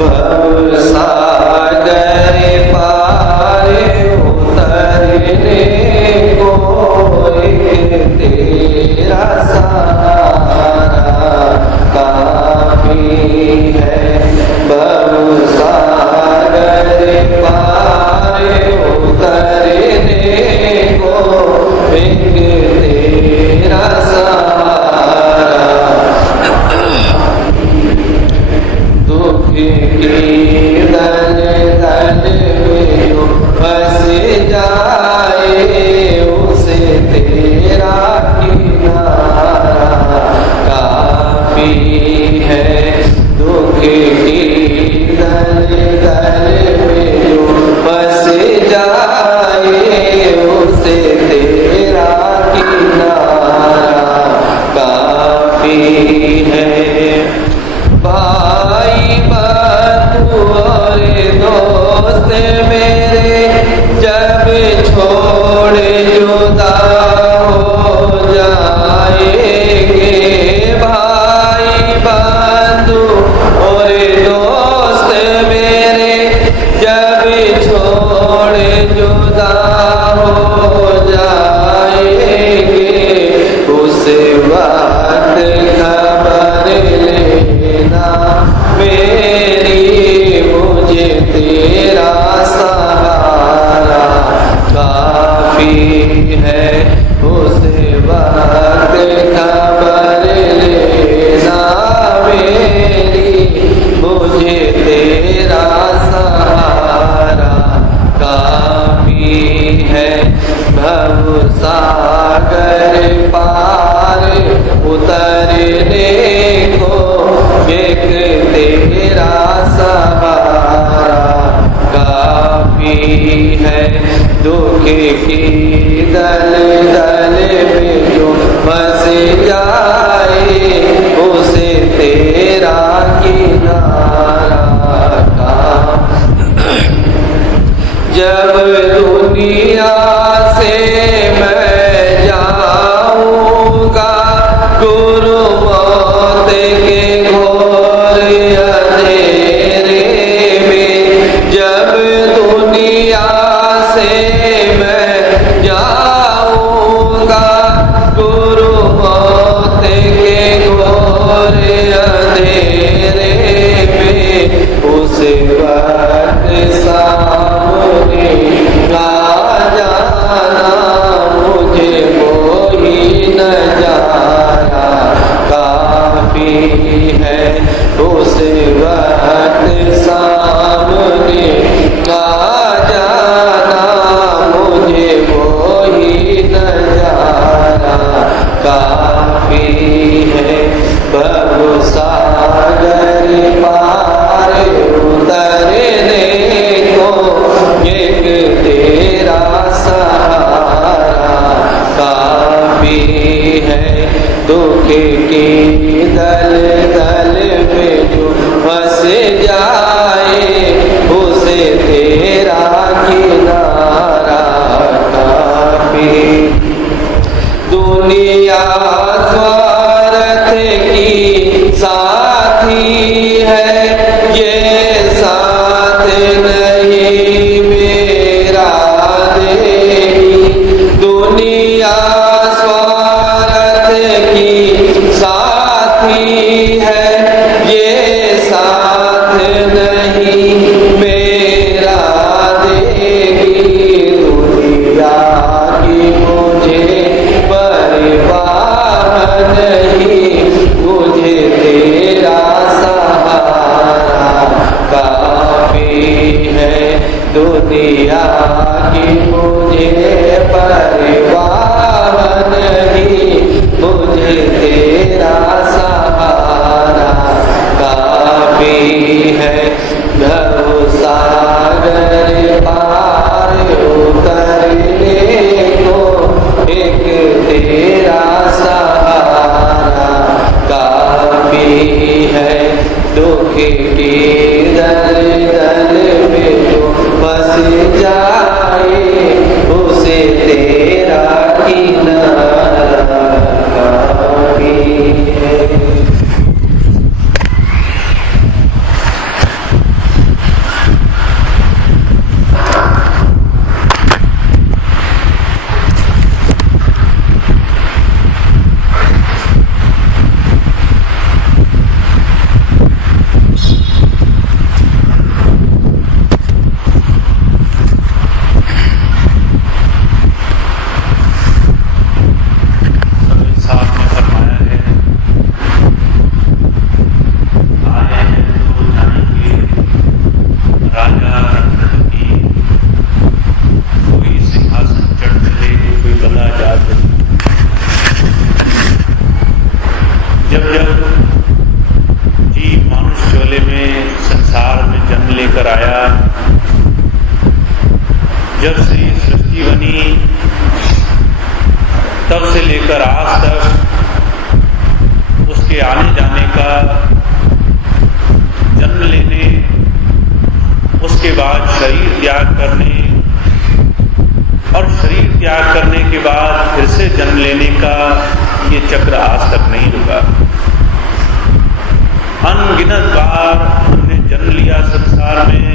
भव सागर पार उतरने को एक तेरा सहारा काफी है। भव सागर पार उतरने को एक तेरा सहारा। दुख की दल दल में जो बस जाए उसे तेरा किनारा काफी है। दुख की दल दल में जो बस जाए उसे तेरा किनारा काफी है। भाई बंधु और दोस्त मेरे जब छोड़ जुदा हो जाएंगे। भाई बंधु और दोस्त मेरे जब छोड़ जुदा हो जाएंगे। उस वक्त खबर लेना मेरी मुझे तेरा सहारा काफी है। उस वक्त खबर लेना मेरी मुझे तेरा सहारा काफी है। भव सागर पार उतरने को एक तेरा सहारा काफी है। दुख की दल दल में जो बस जाए उसे तेरा किनारा काफी। जब दुनिया से मैं जाऊंगा गुरु मौत के घोर अंधेरे में। जब दुनिया से मैं जाऊंगा गुरु मौत के घोर अंधेरे में। उस वक्त सामने आ जाना मुझे कोई नजारा काफी है। उस वक्त सामने आ जाना मुझे कोई नजारा काफी है। भव सागर पार उतरने को एक तेरा सहारा काफी है। दुख की दल दल में जो बस जाए उसे तेरा किनारा काफी। दुनिया स्वार्थ की साथी है ये साथ नहीं मेरा देगी। दुनिया स्वार्थ की साथी है ये साथ नहीं मेरा देगी। दुनिया की मुझे परवाह नहीं मुझे तेरा सहारा काफी है। दुनिया की मुझे परवाह नहीं मुझे तेरा सहारा काफी है। भव सागर पार उतरने को एक तेरा सहारा काफी है। दुख की दल दल में जो बस जाए उसे तेरा किनारा काफी है। लेकर आया। जब से ये सृष्टि बनी तब से लेकर आज तक उसके आने जाने का, जन्म लेने, उसके बाद शरीर त्याग करने और शरीर त्याग करने के बाद फिर से जन्म लेने का ये चक्र आज तक नहीं रुका। अनगिनत बार हमने जन्म लिया संसार में,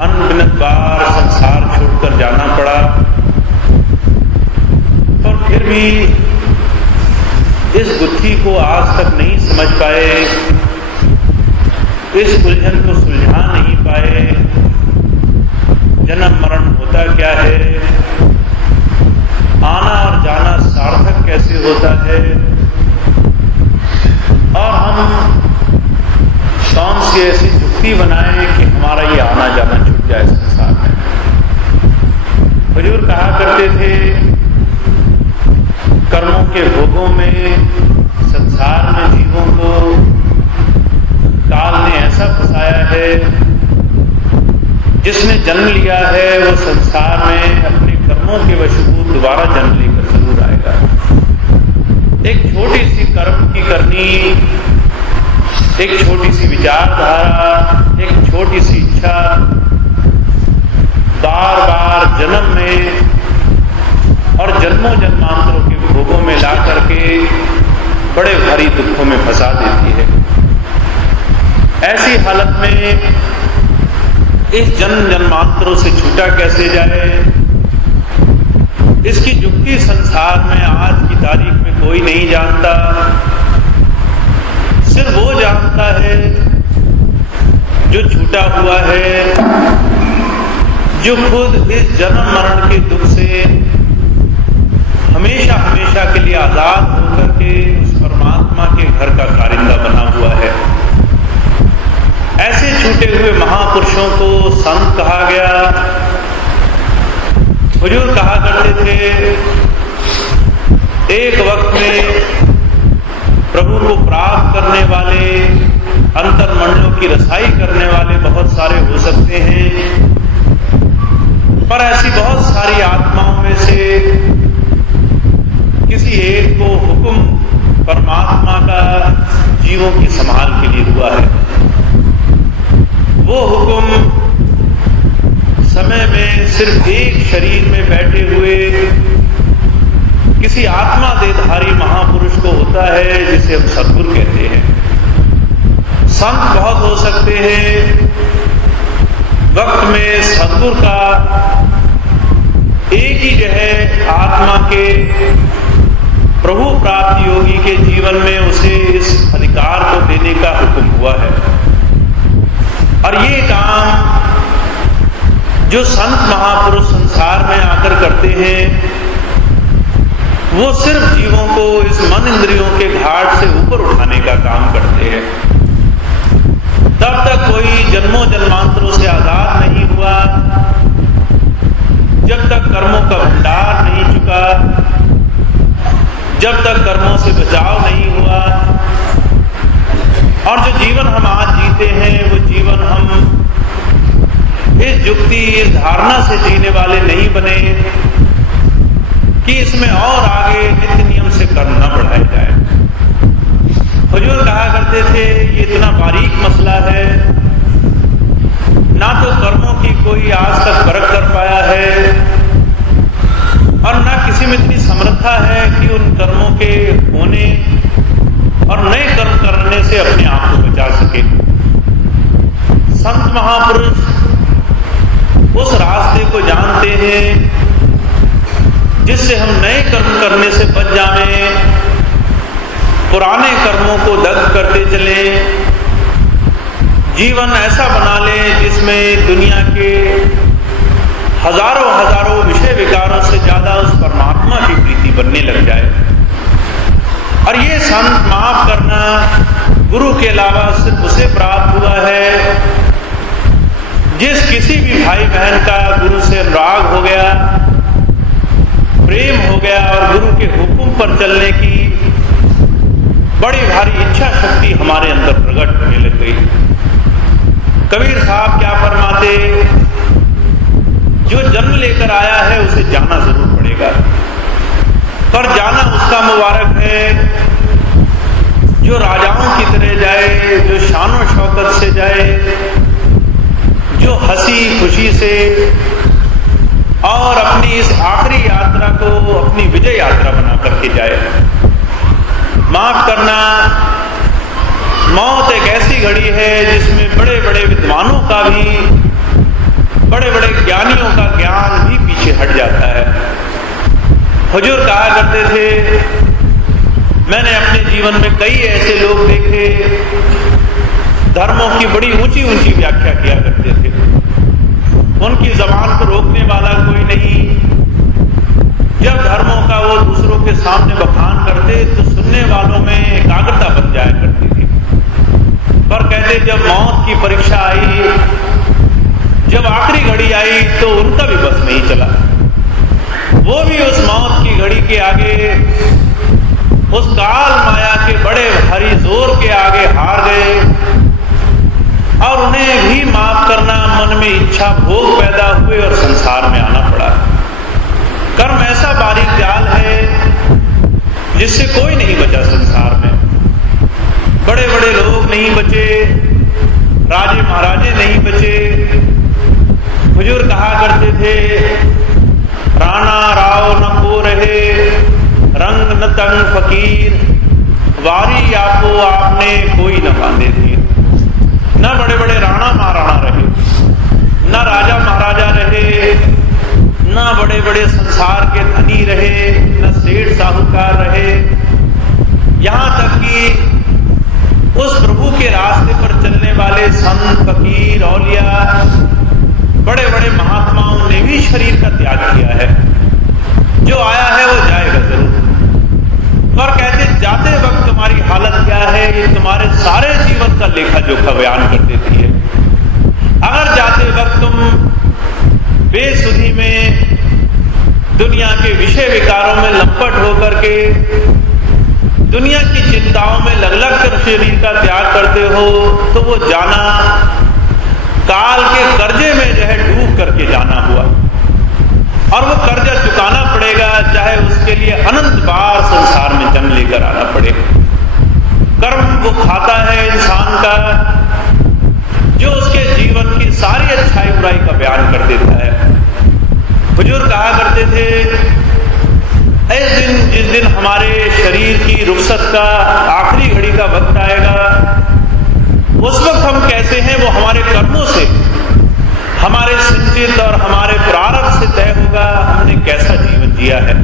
अनगिनत बार संसार छोड़कर जाना पड़ा, पर फिर भी इस गुत्थी को आज तक नहीं समझ पाए, इस उलझन को सुलझा नहीं पाए। जन्म मरण होता क्या है, आना और जाना सार्थक कैसे होता है, और हम कौन सी ऐसी युक्ति बनाएं कि हमारा ये आना जाना छूट जाए संसार में। हुजूर कहा करते थे, कर्मों के भोगों में संसार में जीवों को काल ने ऐसा फंसाया है, जिसने जन्म लिया है वो संसार में अपने कर्मों के वशभूत दोबारा जन्म लेकर जरूर आएगा। एक छोटी सी कर्म की करनी, एक छोटी सी विचारधारा, एक छोटी सी इच्छा बार बार जन्म में और जन्मों जन्मांतरों के भोगों में ला करके बड़े भारी दुखों में फंसा देती है। ऐसी हालत में इस जन्म जन्मांतरों से छूटा कैसे जाए, इसकी युक्ति संसार में आज की तारीख में कोई नहीं जानता। सिर्फ वो जानता है जो छूटा हुआ है, जो खुद इस जन्म मरण के दुख से हमेशा हमेशा के लिए आजाद होकर के उस परमात्मा के घर का कारिंदा बना हुआ है। ऐसे छूटे हुए महापुरुषों को संत कहा गया। हुजूर कहा करते थे, एक वक्त में प्रभु को प्राप्त करने वाले, अंतर्मंडलों की रसाई करने वाले बहुत सारे हो सकते हैं, पर ऐसी बहुत सारी आत्माओं में से किसी एक को हुक्म परमात्मा का जीवों की संभाल के लिए हुआ है। वो हुक्म समय में सिर्फ एक शरीर में बैठे हुए किसी आत्मा देहधारी महापुरुष को होता है, जिसे हम सद्गुरु कहते हैं। संत बहुत हो सकते हैं, वक्त में सद्गुरु का एक ही जो है आत्मा के प्रभु प्राप्ति योगी के जीवन में उसे इस अधिकार को देने का हुक्म हुआ है। और ये काम जो संत महापुरुष संसार में आकर करते हैं, वो सिर्फ जीवों को इस मन इंद्रियों के घाट से ऊपर उठाने का काम करते हैं। तब तक कोई जन्मों जन्मांतरों से आजाद नहीं हुआ, जब तक कर्मों का भंडार नहीं चुका, जब तक कर्मों से बचाव नहीं हुआ। और जो जीवन हम आज जीते हैं, वो जीवन हम इस युक्ति, इस धारणा से जीने वाले नहीं बने कि इसमें और आगे नित्य नियम से कर्म न बढ़ाए जाए। हुजूर कहा करते थे, ये इतना बारीक मसला है, ना तो कर्मों की कोई आज तक परख कर पाया है और ना किसी में इतनी समर्था है कि उन कर्मों के होने और नए कर्म करने से अपने आप को बचा सके। संत महापुरुष उस रास्ते को जानते हैं जिससे हम नए कर्म करने से बच जाएं, पुराने कर्मों को दग्ध करते चले, जीवन ऐसा बना लें जिसमें दुनिया के हजारों हजारों विषय विकारों से ज्यादा उस परमात्मा की प्रीति बनने लग जाए। और ये संत माफ करना गुरु के अलावा सिर्फ उसे प्राप्त हुआ है जिस किसी भी भाई बहन का गुरु से अनुराग हो गया, प्रेम हो गया और गुरु के हुक्म पर चलने की बड़ी भारी इच्छा शक्ति हमारे अंदर प्रकट होने लग गई। कबीर साहब क्या फरमाते, जो जन्म लेकर आया है उसे जाना जरूर पड़ेगा, पर जाना उसका मुबारक है जो राजाओं की तरह जाए, जो शान और शौकत से जाए, जो हंसी खुशी से और अपनी इस आखिरी यात्रा को अपनी विजय यात्रा बना करके जाए। माफ करना, मौत एक ऐसी घड़ी है जिसमें बड़े बड़े विद्वानों का भी, बड़े बड़े ज्ञानियों का ज्ञान भी पीछे हट जाता है। हुजूर कहा करते थे, मैंने अपने जीवन में कई ऐसे लोग देखे, धर्मों की बड़ी ऊंची ऊंची व्याख्या किया करते थे, उनकी जबान को रोकने वाला कोई नहीं। जब धर्मों का वो दूसरों के सामने बखान करते तो सुनने वालों में एकाग्रता बन जाया करती थी, पर कहते जब मौत की परीक्षा आई, जब आखिरी घड़ी आई तो उनका भी बस नहीं चला। वो भी उस मौत की घड़ी के आगे, उस काल माया के बड़े भारी जोर के आगे हार गए और उन्हें भी माफ करना मन में इच्छा भोग पैदा हुए और संसार में आना पड़ा। कर्म ऐसा बारीक जाल है जिससे कोई नहीं बचा संसार में। बड़े बड़े लोग नहीं बचे, राजे महाराजे नहीं बचे। हुजूर कहा करते थे, राणा राव न को रहे, रंग न तंग फकीर, वारी आपो आपने कोई न बांधे थी। न बड़े बड़े राणा महाराणा रहे, न राजा महाराजा रहे, न बड़े बड़े संसार के धनी रहे, न सेठ साहूकार रहे। यहां तक कि उस प्रभु के रास्ते पर चलने वाले संत, फकीर, औलिया, बड़े बड़े महात्माओं ने भी शरीर का त्याग किया है। जो आया है वो जाएगा जरूर, और कहते जाते वक्त तुम्हारी हालत क्या है ये तुम्हारे सारे जीवन का लेखा जोखा बयान कर देती है। अगर जाते वक्त तुम बेसुधी में दुनिया के विषय विकारों में लंपट होकर के दुनिया की चिंताओं में लग कर शरीर का त्याग करते हो तो वो जाना काल के कर्जे में जो है डूब करके जाना हुआ, और वो कर्जा चुकाना पड़ेगा, चाहे उसके लिए अनंत बार संसार में जन्म लेकर आना पड़े। कर्म वो खाता है इंसान का जो उसके जीवन की सारी अच्छाई बुराई का बयान कर देता है। हुजूर कहा करते थे, जिस दिन हमारे शरीर की रुखसत का आखिरी घड़ी का वक्त आएगा, उस वक्त हम कैसे हैं वो हमारे कर्मों से, हमारे संचित और हमारे प्रारब्ध से तय होगा हमने कैसा जीवन जिया है।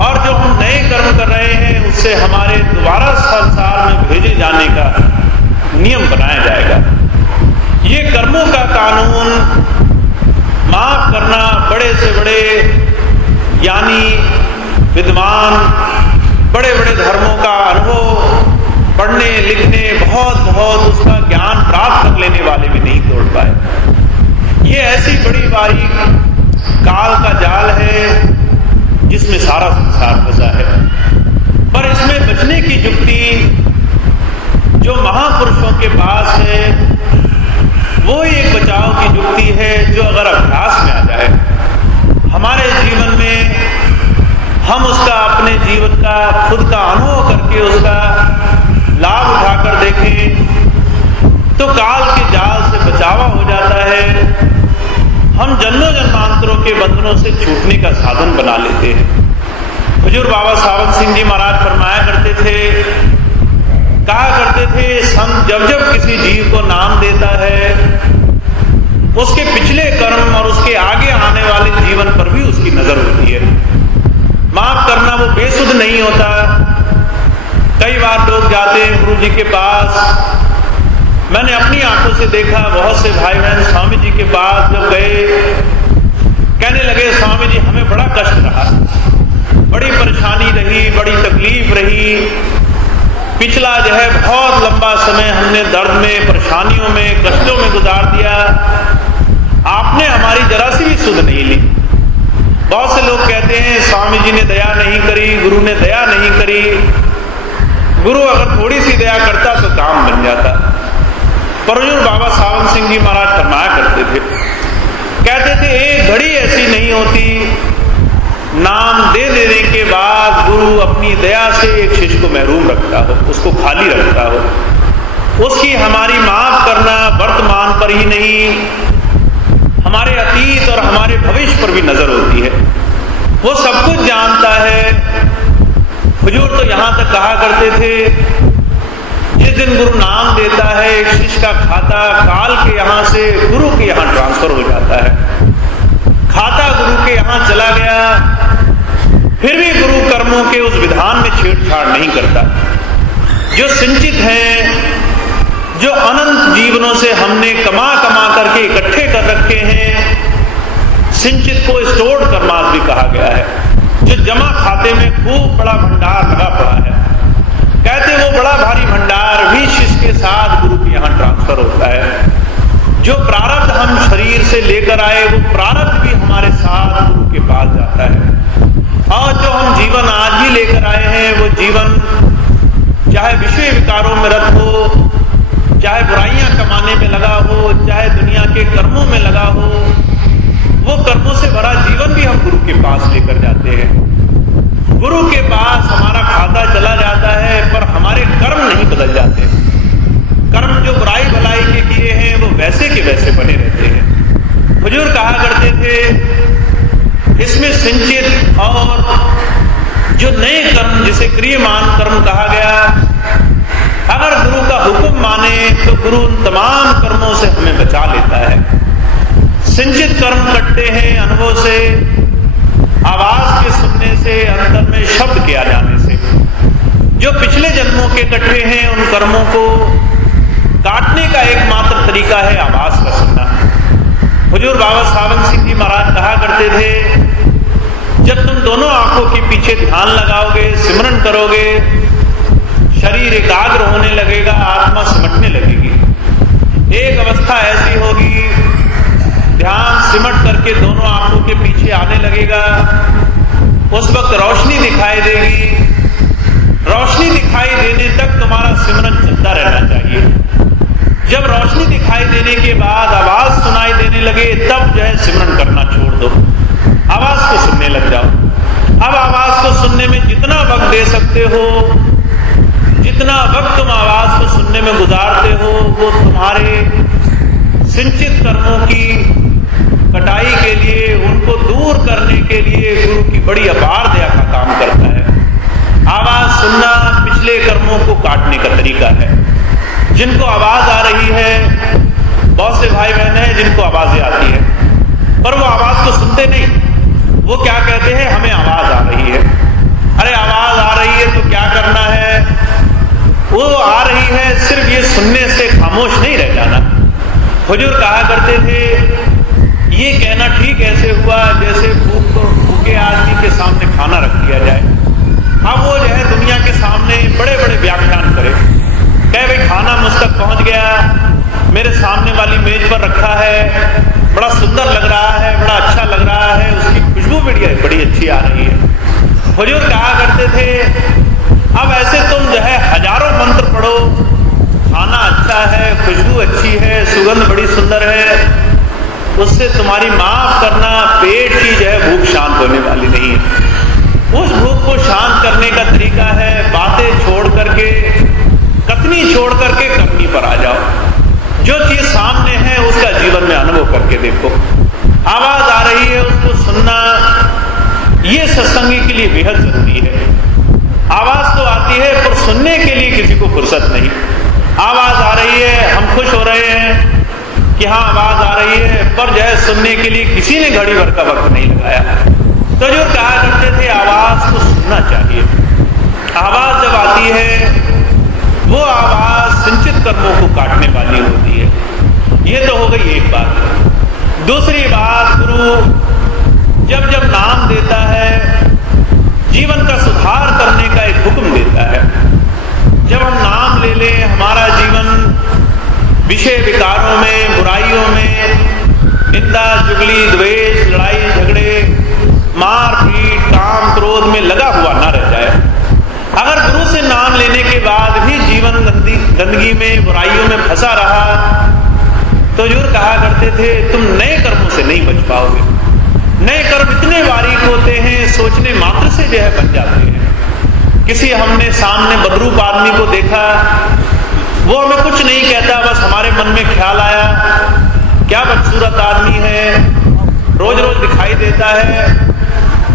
और जो हम नए कर्म कर रहे हैं उससे हमारे दोबारा संसार में भेजे जाने का नियम बनाया जाएगा। ये कर्मों का कानून, माफ करना, बड़े से बड़े ज्ञानी विद्वान, बड़े बड़े धर्मों का अनुभव, पढ़ने लिखने बहुत उसका ज्ञान प्राप्त कर लेने वाले भी नहीं तोड़ पाए। ये ऐसी बड़ी बारीक काल का जाल है जिसमें सारा संसार फंसा है। पर इसमें बचने की युक्ति जो महापुरुषों के पास है वो एक बचाव की युक्ति है जो अगर अभ्यास में आ जाए, हमारे जीवन में हम उसका अपने जीवन का खुद का अनुभव करके उसका लाभ उठाकर देखें तो काल के जाल से बचावा हो जाता है। हम जन्मों जन्मांतरों के बंधनों से छूटने का साधन बना लेते हैं। हुजूर बाबा सावंत सिंह जी महाराज फरमाया करते थे, कहा करते थे, संत जब जब किसी जीव को नाम देता है उसके पिछले कर्म और उसके आगे आने वाले जीवन पर भी उसकी नजर होती है। माफ करना वो बेसुध नहीं होता। कई बार लोग जाते हैं गुरु जी के पास, मैंने अपनी आंखों से देखा, बहुत से भाई बहन स्वामी जी के पास जब गए कहने लगे स्वामी जी हमें बड़ा कष्ट रहा, बड़ी परेशानी रही, बड़ी तकलीफ रही, पिछला जो है बहुत लंबा समय हमने दर्द में, परेशानियों में, कष्टों में गुजार दिया, आपने हमारी जरा सी भी सुध नहीं ली। बहुत से लोग कहते हैं स्वामी जी ने दया नहीं करी, गुरु ने दया नहीं करी। गुरु अगर थोड़ी सी दया करता तो काम बन जाता। पर हुजूर बाबा सावंत होती। नाम दे देने के बाद गुरु अपनी दया से एक शिष्य को महरूम रखता हो, उसको खाली रखता हो। उसकी हमारी माफ करना वर्तमान पर ही नहीं, हमारे अतीत और हमारे भविष्य पर भी नजर होती है। वो सब कुछ जानता है। हुजूर तो यहां तक कहा करते थे, जिस दिन गुरु नाम देता है एक शिष्य का खाता काल के यहां से गुरु के यहां ट्रांसफर हो जाता है। खाता गुरु के यहां चला गया, फिर भी गुरु कर्मों के उस विधान में छेड़छाड़ नहीं करता। जो संचित हैं, जो अनंत जीवनों से हमने कमा कमा करके इकट्ठे कर रखे हैं, संचित को स्टोर्ड कर्मास भी कहा गया है। जो जमा खाते में खूब बड़ा भंडार लगा पड़ा है, कहते वो बड़ा भारी भंडार भी शिष्य के साथ गुरु के यहां ट्रांसफर होता है। जो प्रारब्ध हम शरीर से लेकर आए, वो प्रारब्ध भी हमारे साथ गुरु के पास जाता है। और जो हम जीवन आज भी लेकर आए हैं, वो जीवन चाहे विषय विकारों में रत हो, चाहे बुराइयां कमाने में लगा हो, चाहे दुनिया के कर्मों में लगा हो, वो कर्मों से भरा जीवन भी हम गुरु के पास लेकर जाते हैं। गुरु के पास हमारा खाता चला जाता है, पर हमारे कर्म नहीं बदल जाते। कर्म जो बुराई भलाई के किए हैं, वो वैसे के वैसे बने रहते हैं। हुजूर कहा करते थे, इसमें संचित और जो नए कर्म, जिसे क्रियमान कर्म कहा गया, अगर गुरु का हुक्म माने तो गुरु उन तमाम कर्मों से हमें बचा लेता है। संचित कर्म कटते हैं अनुभव से, आवाज के सुनने से, अंतर में शब्द के आ जाने से। जो पिछले जन्मों के कट्टे हैं, उन कर्मों को काटने का एकमात्र तरीका है आवाज का सुनना। हुजूर बाबा सावन सिंह जी महाराज कहा करते थे, जब तुम दोनों आंखों के पीछे ध्यान लगाओगे, सिमरन करोगे, शरीर एकाग्र होने लगेगा, आत्मा सिमटने लगेगी। एक अवस्था ऐसी होगी, ध्यान सिमट करके दोनों आंखों के पीछे आने लगेगा। उस वक्त रोशनी दिखाई देगी। रोशनी दिखाई देने तक तुम्हारा सिमरन चलता रहना चाहिए। जब रोशनी दिखाई देने के बाद आवाज सुनाई देने लगे, तब जो है सिमरन करना छोड़ दो, आवाज को सुनने लग जाओ। अब आवाज को सुनने में जितना वक्त दे सकते हो, जितना वक्त तुम आवाज को सुनने में गुजारते हो, वो तुम्हारे संचित कर्मों की कटाई के लिए, उनको दूर करने के लिए गुरु की बड़ी अपार दया का काम करता है। आवाज सुनना पिछले कर्मों को काटने का तरीका है। जिनको आवाज आ रही है, बहुत से भाई बहन हैं जिनको आवाजें आती है, पर वो आवाज को सुनते नहीं। वो क्या कहते हैं, हमें आवाज आ रही है। अरे आवाज आ रही है तो क्या करना है? वो आ रही है, सिर्फ ये सुनने से खामोश नहीं रह जाना। हुजूर कहा करते थे, ये कहना ठीक ऐसे हुआ जैसे भूखे आदमी के सामने खाना रख दिया जाए। अब वो जो है दुनिया के सामने बड़े बड़े व्याख्यान करे, कहे भाई खाना मुझ तक पहुंच गया, मेरे सामने वाली मेज पर रखा है, बड़ा सुंदर लग रहा है, बड़ा अच्छा लग रहा है, उसकी खुशबू बड़ी अच्छी आ रही है। हुजूर कहा करते थे, अब ऐसे तुम जो है हजारों मंत्र पढ़ो, खाना अच्छा है, खुशबू अच्छी है, सुगंध बड़ी सुंदर है, उससे तुम्हारी माफ करना पेट की जो है भूख शांत होने वाली नहीं है। उस भूख को शांत करने का तरीका है बातें छोड़ करके, कथनी छोड़ करके कथनी पर आ जाओ। जो चीज सामने है उसका जीवन में अनुभव करके देखो। आवाज आ रही है, उसको सुनना, ये सत्संगी के लिए बेहद जरूरी है। आवाज तो आती है पर सुनने के लिए किसी को फुर्सत नहीं। आवाज आ रही है, हम खुश हो रहे हैं कि हाँ आवाज आ रही है, पर जो है सुनने के लिए किसी ने घड़ी भर का वक्त नहीं लगाया। तो जो कहा करते थे आवाज को सुनना चाहिए। आवाज जब आती है वो आवाज संचित कर्मों को काटने वाली होती है। ये तो हो गई एक बात। दूसरी बात, गुरु जब जब नाम देता है, जीवन का सुधार करने का एक हुक्म देता है। जब हम नाम ले लें, हमारा जीवन विषय विकारों में, बुराइयों में, निंदा चुगली, द्वेष, लड़ाई झगड़े, मार पीट, काम क्रोध में लगा हुआ ना रह जाए। अगर गुरु से नाम लेने के बाद भी जीवन गंदगी में, बुराइयों में फंसा रहा, तो हुजूर कहा करते थे तुम नए कर्मों से नहीं बच पाओगे। नए कर्म इतने बारीक होते हैं, सोचने मात्र से जो है बन जाते हैं। किसी हमने सामने बदरूप आदमी को देखा, वो हमें कुछ नहीं कहता, बस हमारे मन में ख्याल आया क्या बदसूरत आदमी है, रोज रोज दिखाई देता है,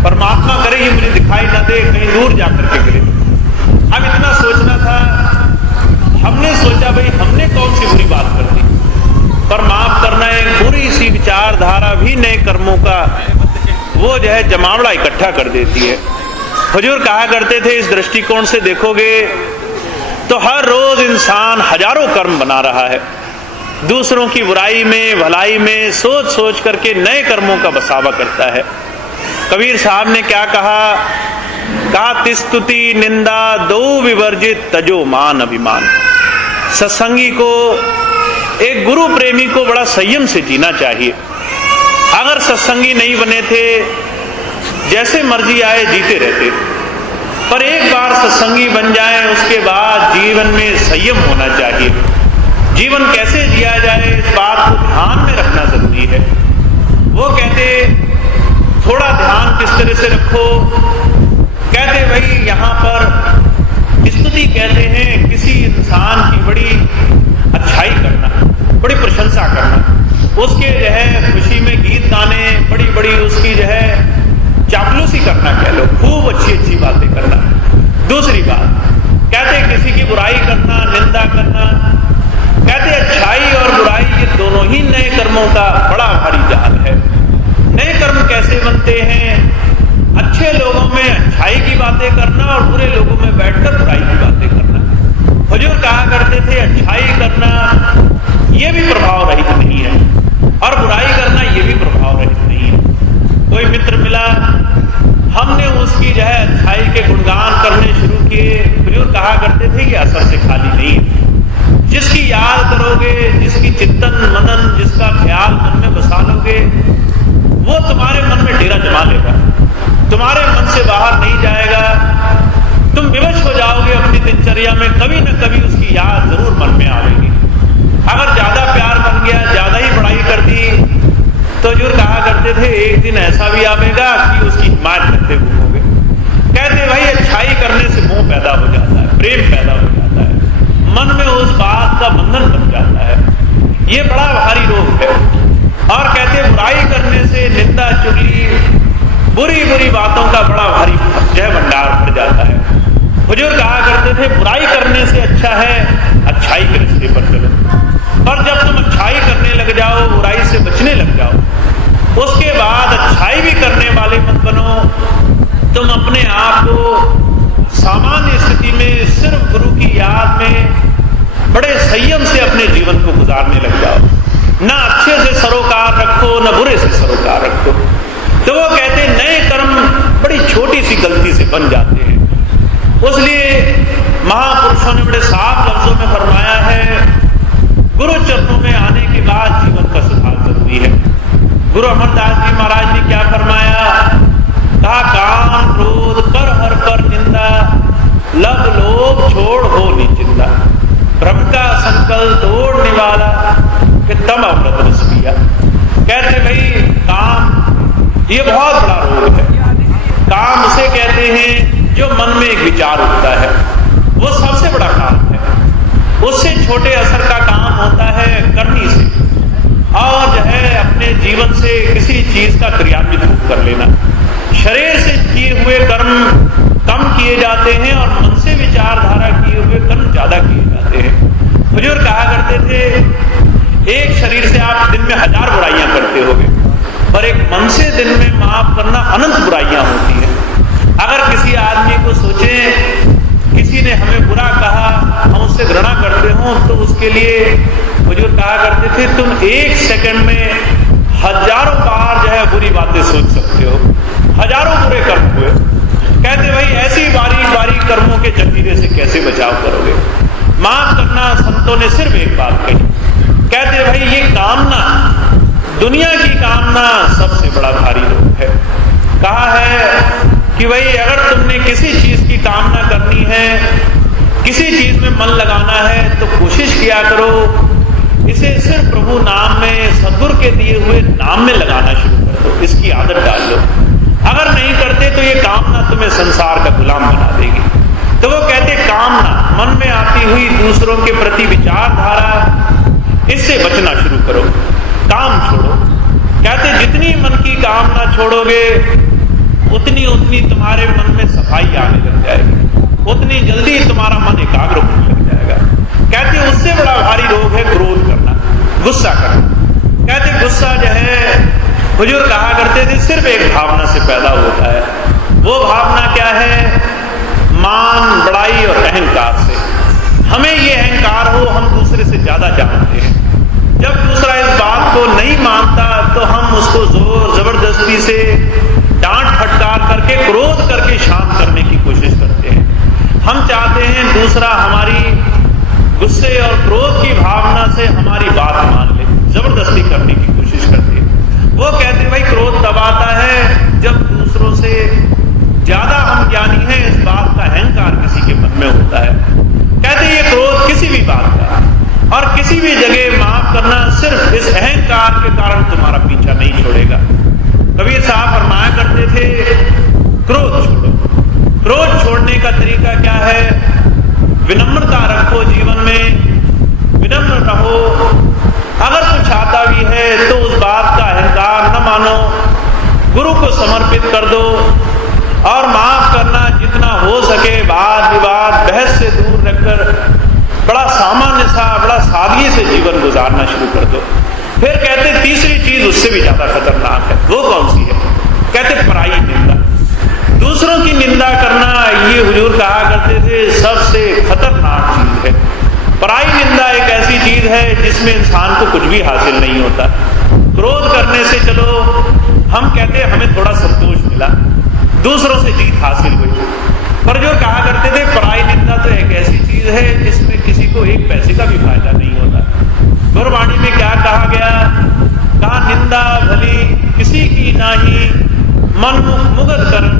परमात्मा करे ये मुझे दिखाई ना दे, कहीं दूर जाकर के गिरे। अब इतना सोचना था, हमने सोचा भाई हमने कौन सी बुरी बात कर दी, पर माफ करना एक बुरी सी विचारधारा भी नए कर्मों का वो जो है जमावड़ा इकट्ठा कर देती है। हुजूर कहा करते थे इस दृष्टिकोण से देखोगे तो हर रोज इंसान हजारों कर्म बना रहा है, दूसरों की बुराई में भलाई में सोच सोच करके नए कर्मों का बसावा करता है। कबीर साहब ने क्या कहा तिस्तुति निंदा दो विवर्जित तजो मान अभिमान। सत्संगी को, एक गुरु प्रेमी को बड़ा संयम से जीना चाहिए। अगर सत्संगी नहीं बने थे, जैसे मर्जी आए जीते रहते, पर एक बार सत्संगी बन जाए उसके बाद जीवन में संयम होना चाहिए। जीवन कैसे जिया जाए इस बात को ध्यान में रखना जरूरी है। वो कहते थोड़ा ध्यान किस तरह से रखो, कहते भाई यहाँ पर स्तुति कहते हैं किसी इंसान की बड़ी अच्छाई करना, बड़ी प्रशंसा करना, उसके जो है खुशी में गीत गाने, बड़ी बड़ी उसकी जो है चापलूसी करना, कह लो खूब अच्छी अच्छी बातें करना। दूसरी बात कहते किसी की बुराई करना, निंदा करना, कहते अच्छाई और बुराई ये दोनों ही नए कर्मों का बड़ा भारी जाल है। नए कर्म कैसे बनते हैं? अच्छे लोगों में अच्छाई की बातें करना और बुरे लोगों में बैठकर बुराई की बातें करना। हुजूर कहा करते थे अच्छाई करना ये भी प्रभाव रहित नहीं है और बुराई करना ये भी प्रभाव रहित नहीं है। कोई मित्र मिला, हमने उसकी जो है अच्छाई के गुणगान करने शुरू किए। हुजूर कहा करते थे कि असर से खाली नहीं, जिसकी याद करोगे, जिसकी चिंतन मनन, जिसका ख्याल मन में बसा लोगे, वो तुम्हारे मन में डेरा जमा लेगा, तुम्हारे मन से बाहर नहीं जाएगा। तुम विवश हो जाओगे अपनी दिनचर्या में, कभी न कभी उसकी याद जरूर मन में आएगी। अगर ज्यादा प्यार बन गया, ज्यादा ही पढ़ाई कर दी, तो हुजूर कहा करते थे एक दिन ऐसा भी आएगा कि उसकी हिमायत करते घूमोगे। कहते भाई अच्छाई करने से मोह पैदा हो जाता है, प्रेम पैदा हो जाता है, मन में उस बात का बंधन बन जाता है, ये बड़ा भारी रोग है। और कहते बुराई करने से निंदा चुगली बुरी बुरी बातों का बड़ा भारी जय भंडार भर जाता है। हुजूर कहा करते थे बुराई करने से अच्छा है अच्छाई के रास्ते पर चलो, और जब तुम अच्छाई करने लग जाओ, बुराई से बचने लग जाओ, उसके बाद अच्छाई भी करने वाले मत बनो। तुम अपने आप को सामान्य स्थिति में सिर्फ गुरु की याद में बड़े संयम से अपने जीवन को गुजारने लग जाओ। ना अच्छे से सरोकार रखो, ना बुरे से सरोकार रखो। तो वो कहते नए कर्म बड़ी छोटी सी गलती से बन जाते हैं। इसलिए महापुरुषों ने बड़े साफ लफ्जों में फरमाया है, गुरु चरणों में आने के बाद जीवन का सुधार जरूरी है। गुरु अमरदास जी महाराज ने क्या फरमाया? कहा काम क्रोध कर हर पर निंदा, लब लोभ छोड़ हो निचिंदा, ब्रह्म का संकल्प तोड़ने वाला कि तम अमृत रस पिया। कहते भाई काम ये बहुत बड़ा रोग है। काम उसे कहते हैं जो मन में एक विचार उठता है, वो सबसे बड़ा काम है। उससे छोटे असर का काम होता है करनी से, और जो है अपने जीवन से किसी चीज का क्रियान्वित कर लेना। शरीर से किए हुए कर्म कम किए जाते हैं और मन से विचारधारा किए हुए कर्म ज्यादा किए जाते हैं। हुजूर कहा करते थे एक शरीर से आप दिन में 1000 बुराइयां करते होगे, पर एक मन से दिन में माफ करना अनंत बुराइयां होती हैं। अगर किसी आदमी को सोचें किसी ने हमें बुरा कहा, हम उससे घृणा करते हो, तो उसके लिए हुजूर कहा करते थे तुम 1 सेकंड में 1000 बार जो है बुरी बातें सोच सकते हो, 1000 बुरे कर्म हुए। कहते भाई ऐसी बारीक बारीक कर्मों के जखीरे से कैसे बचाव करोगे? माफ करना संतों ने सिर्फ एक बात कही, कहते भाई ये कामना, दुनिया की कामना सबसे बड़ा भारी रोग है। कहा है कि भाई अगर तुमने किसी चीज की कामना करनी है, किसी चीज में मन लगाना है, तो कोशिश किया करो इसे सिर्फ प्रभु नाम में, सद्गुरु के दिए हुए नाम में लगाना शुरू कर दो, इसकी आदत डाल लो। अगर नहीं करते तो ये कामना तुम्हें संसार का गुलाम बना देगी। तो वो कहते कामना, मन में आती हुई दूसरों के प्रति विचारधारा, इससे बचना शुरू करो, काम छोड़ो। कहते जितनी मन की कामना छोड़ोगे उतनी तुम्हारे मन में सफाई आने लग जाएगी, उतनी जल्दी तुम्हारा मन एकाग्र होने लग जाएगा। कहते उससे बड़ा भारी रोग है क्रोध करना, गुस्सा करना। कहते गुस्सा जो है, हुजूर कहा करते थे, सिर्फ एक भावना से पैदा होता है। वो भावना क्या है? मान, बड़ाई और अहंकार से। हमें ये अहंकार हो, हम दूसरे से ज्यादा जानते हैं। जब दूसरा इस बात को नहीं मानता तो हम उसको जोर जबरदस्ती से डांट फटकार करके, क्रोध करके शांत करने की कोशिश करते हैं। हम चाहते हैं दूसरा हमारी गुस्से और क्रोध की भावना से हमारी बात मान ले, जबरदस्ती करने की कोशिश करते हैं। वो कहते भाई क्रोध तब आता है जब दूसरों से ज्यादा हम ज्ञानी हैं, इस बात का अहंकार किसी के मन में होता है। कहते ये क्रोध किसी भी बात का और किसी भी जगह माफ करना सिर्फ इस अहंकार के कारण तुम्हारा पीछा नहीं छोड़ेगा। कबीर साहब फरमाया करते थे क्रोध छोड़ो। क्रोध छोड़ने का तरीका क्या है? विनम्रता रखो जीवन में, विनम्र रहो। अगर कुछ आता भी है तो उस बात का अहंकार न मानो, गुरु को समर्पित कर दो और माफ करना जितना हो सके, वाद विवाद बहस से दूर रखकर बड़ा सामान्य सा, बड़ा सादगी से जीवन गुजारना शुरू कर दो। फिर कहते तीसरी चीज उससे भी ज्यादा खतरनाक है। वो कौन सी है? कहते पराई निंदा। दूसरों की निंदा करना, ये हुजूर कहा करते थे सबसे खतरनाक चीज है। पराई निंदा एक ऐसी चीज है जिसमें इंसान को कुछ भी हासिल नहीं होता। क्रोध करने से चलो हम कहते हमें थोड़ा संतोष मिला, दूसरों से जीत हासिल हुई, पर जो कहा करते थे पराई निंदा तो एक ऐसी चीज है जिसमें किसी को एक पैसे का भी फायदा नहीं होता। गुरबाणी में क्या कहा गया? कहा निंदा भली किसी की नाही, मन मुगद करन,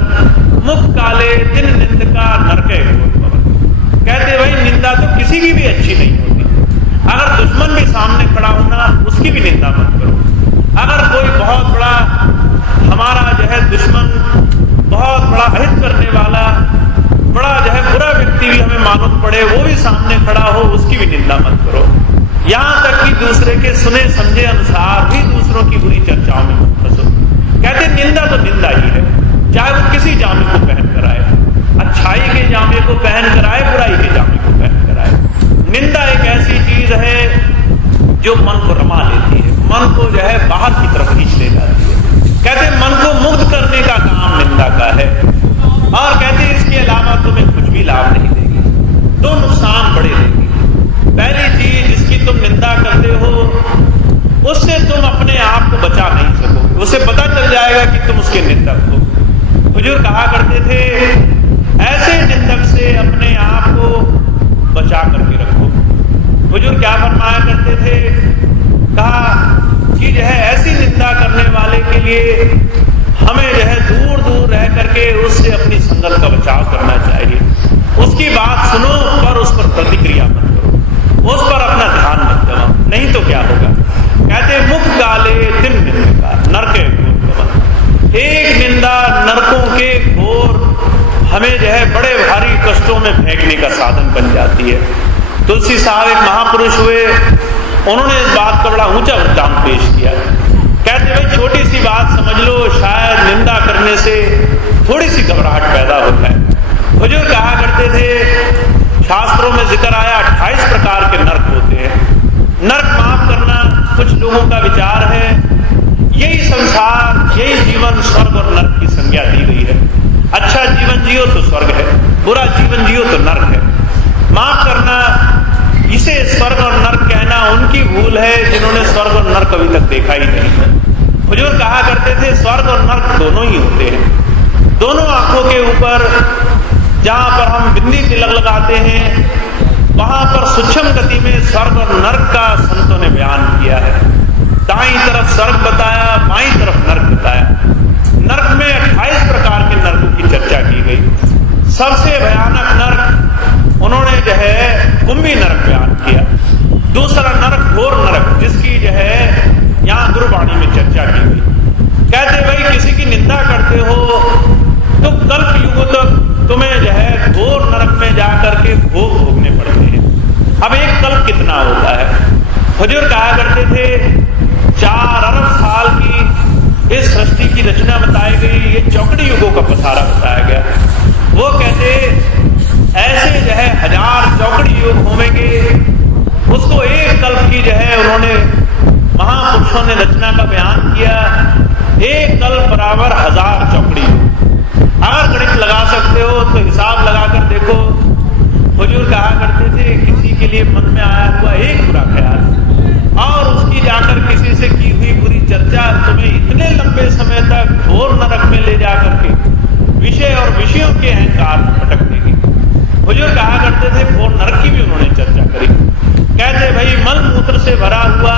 मुख काले दिन निंद का नरके घोर पवन। कहते भाई निंदा तो किसी की भी अच्छी नहीं होती। अगर दुश्मन भी सामने खड़ा होना, उसकी भी निंदा मत करो। अगर कोई बहुत बड़ा हमारा जो है दुश्मन, बहुत बड़ा अहित करने वाला, बड़ा जो है बुरा व्यक्ति भी हमें मालूम पड़े, वो भी सामने खड़ा हो, उसकी भी निंदा मत करो। यहां तक कि दूसरे के सुने समझे अनुसार भी दूसरों की बुरी चर्चाओं में मत फंसो। कहते निंदा तो निंदा ही है, चाहे वो किसी जामे को पहन कर आए, अच्छाई के जामे को पहन कर आए, बुराई के जामे को पहन कर आए। निंदा एक ऐसी चीज है जो मन को रमा लेती है, मन को जो है बाहर की तरफ खींच ले जाती है। कहते मन को मुक्त करने का काम निंदा का है, और कहते इसके अलावा तुम्हें कुछ भी लाभ नहीं देगी, तो नुकसान बड़े देगी। पहली चीज जिसकी तुम निंदा करते हो, उससे तुम अपने आप को बचा नहीं सकोगे, उसे पता चल जाएगा कि तुम उसके निंदक हो। हुजूर कहा करते थे ऐसे निंदक से अपने आप को बचा करके रखो। हुजूर क्या फरमाया करते थे? कहा कि जो है ऐसी निंदा करने वाले के लिए हमें जो है दूर दूर रह करके उससे अपनी संगत का बचाव करना चाहिए। उसकी बात सुनो पर उस पर प्रतिक्रिया मत करो, उस पर अपना ध्यान मत दो, नहीं तो क्या होगा? कहते मुख काले दिन निंदा नरके घोर। एक निंदा नरकों के घोर हमें जो है बड़े भारी कष्टों में फेंकने का साधन बन जाती है। तुलसी साहब एक महापुरुष हुए, उन्होंने इस बात का बड़ा ऊंचा वृत्तांत पेश किया। कहते भाई छोटी सी बात समझ लो, शायद निंदा करने से थोड़ी सी घबराहट पैदा होता है। हुजूर कहा करते थे शास्त्रों में जिक्र आया 28 प्रकार के नरक होते हैं। नरक माफ करना कुछ लोगों का विचार है, यही संसार, यही जीवन स्वर्ग और नरक की संज्ञा दी गई है। अच्छा जीवन जियो तो स्वर्ग है, बुरा जीवन जियो तो नरक है। माफ करना, इसे स्वर्ग और नरक कहना उनकी भूल है जिन्होंने स्वर्ग और नरक अभी तक देखा ही नहीं। हुजूर कहा करते थे स्वर्ग और नरक दोनों ही होते हैं। दोनों आंखों के ऊपर जहां पर हम बिंदी तिलक लगाते हैं, वहां पर सूक्ष्म गति में स्वर्ग और नरक का संतों ने बयान किया है। दाईं तरफ स्वर्ग बताया, बाईं तरफ नरक बताया। नरक में 28 प्रकार के नरकों की चर्चा की गई। सबसे भयानक नरक उन्होंने जो है कुंभी नरक बयान किया। दूसरा नरक घोर नरक में जाकर के भोग भोगने पड़ते हैं। अब एक कल्प कितना होता है? हुजूर कहा करते थे 4 अरब साल की इस सृष्टि की रचना बताई गई, ये चौकड़ी युगों का पसारा बताया गया। वो कहते ऐसे जो है 1000 चौकड़ी युग होंगे, उसको एक कल्प की जो है उन्होंने महापुरुषों ने रचना का बयान किया। एक कल्प बराबर 1000 चौकड़ी युग। अगर गणित लगा सकते हो तो हिसाब लगाकर देखो। हुजूर कहा करते थे किसी के लिए मन में आया हुआ एक बुरा ख्याल और उसकी जाकर किसी से की हुई बुरी चर्चा तुम्हें इतने लंबे समय तक घोर नरक में ले जाकर के विषय और विषयों के अहंकार में भटक देगी। हुजूर कहा करते थे घोर नरक की भी उन्होंने चर्चा करी। कहते भाई मल मूत्र से भरा हुआ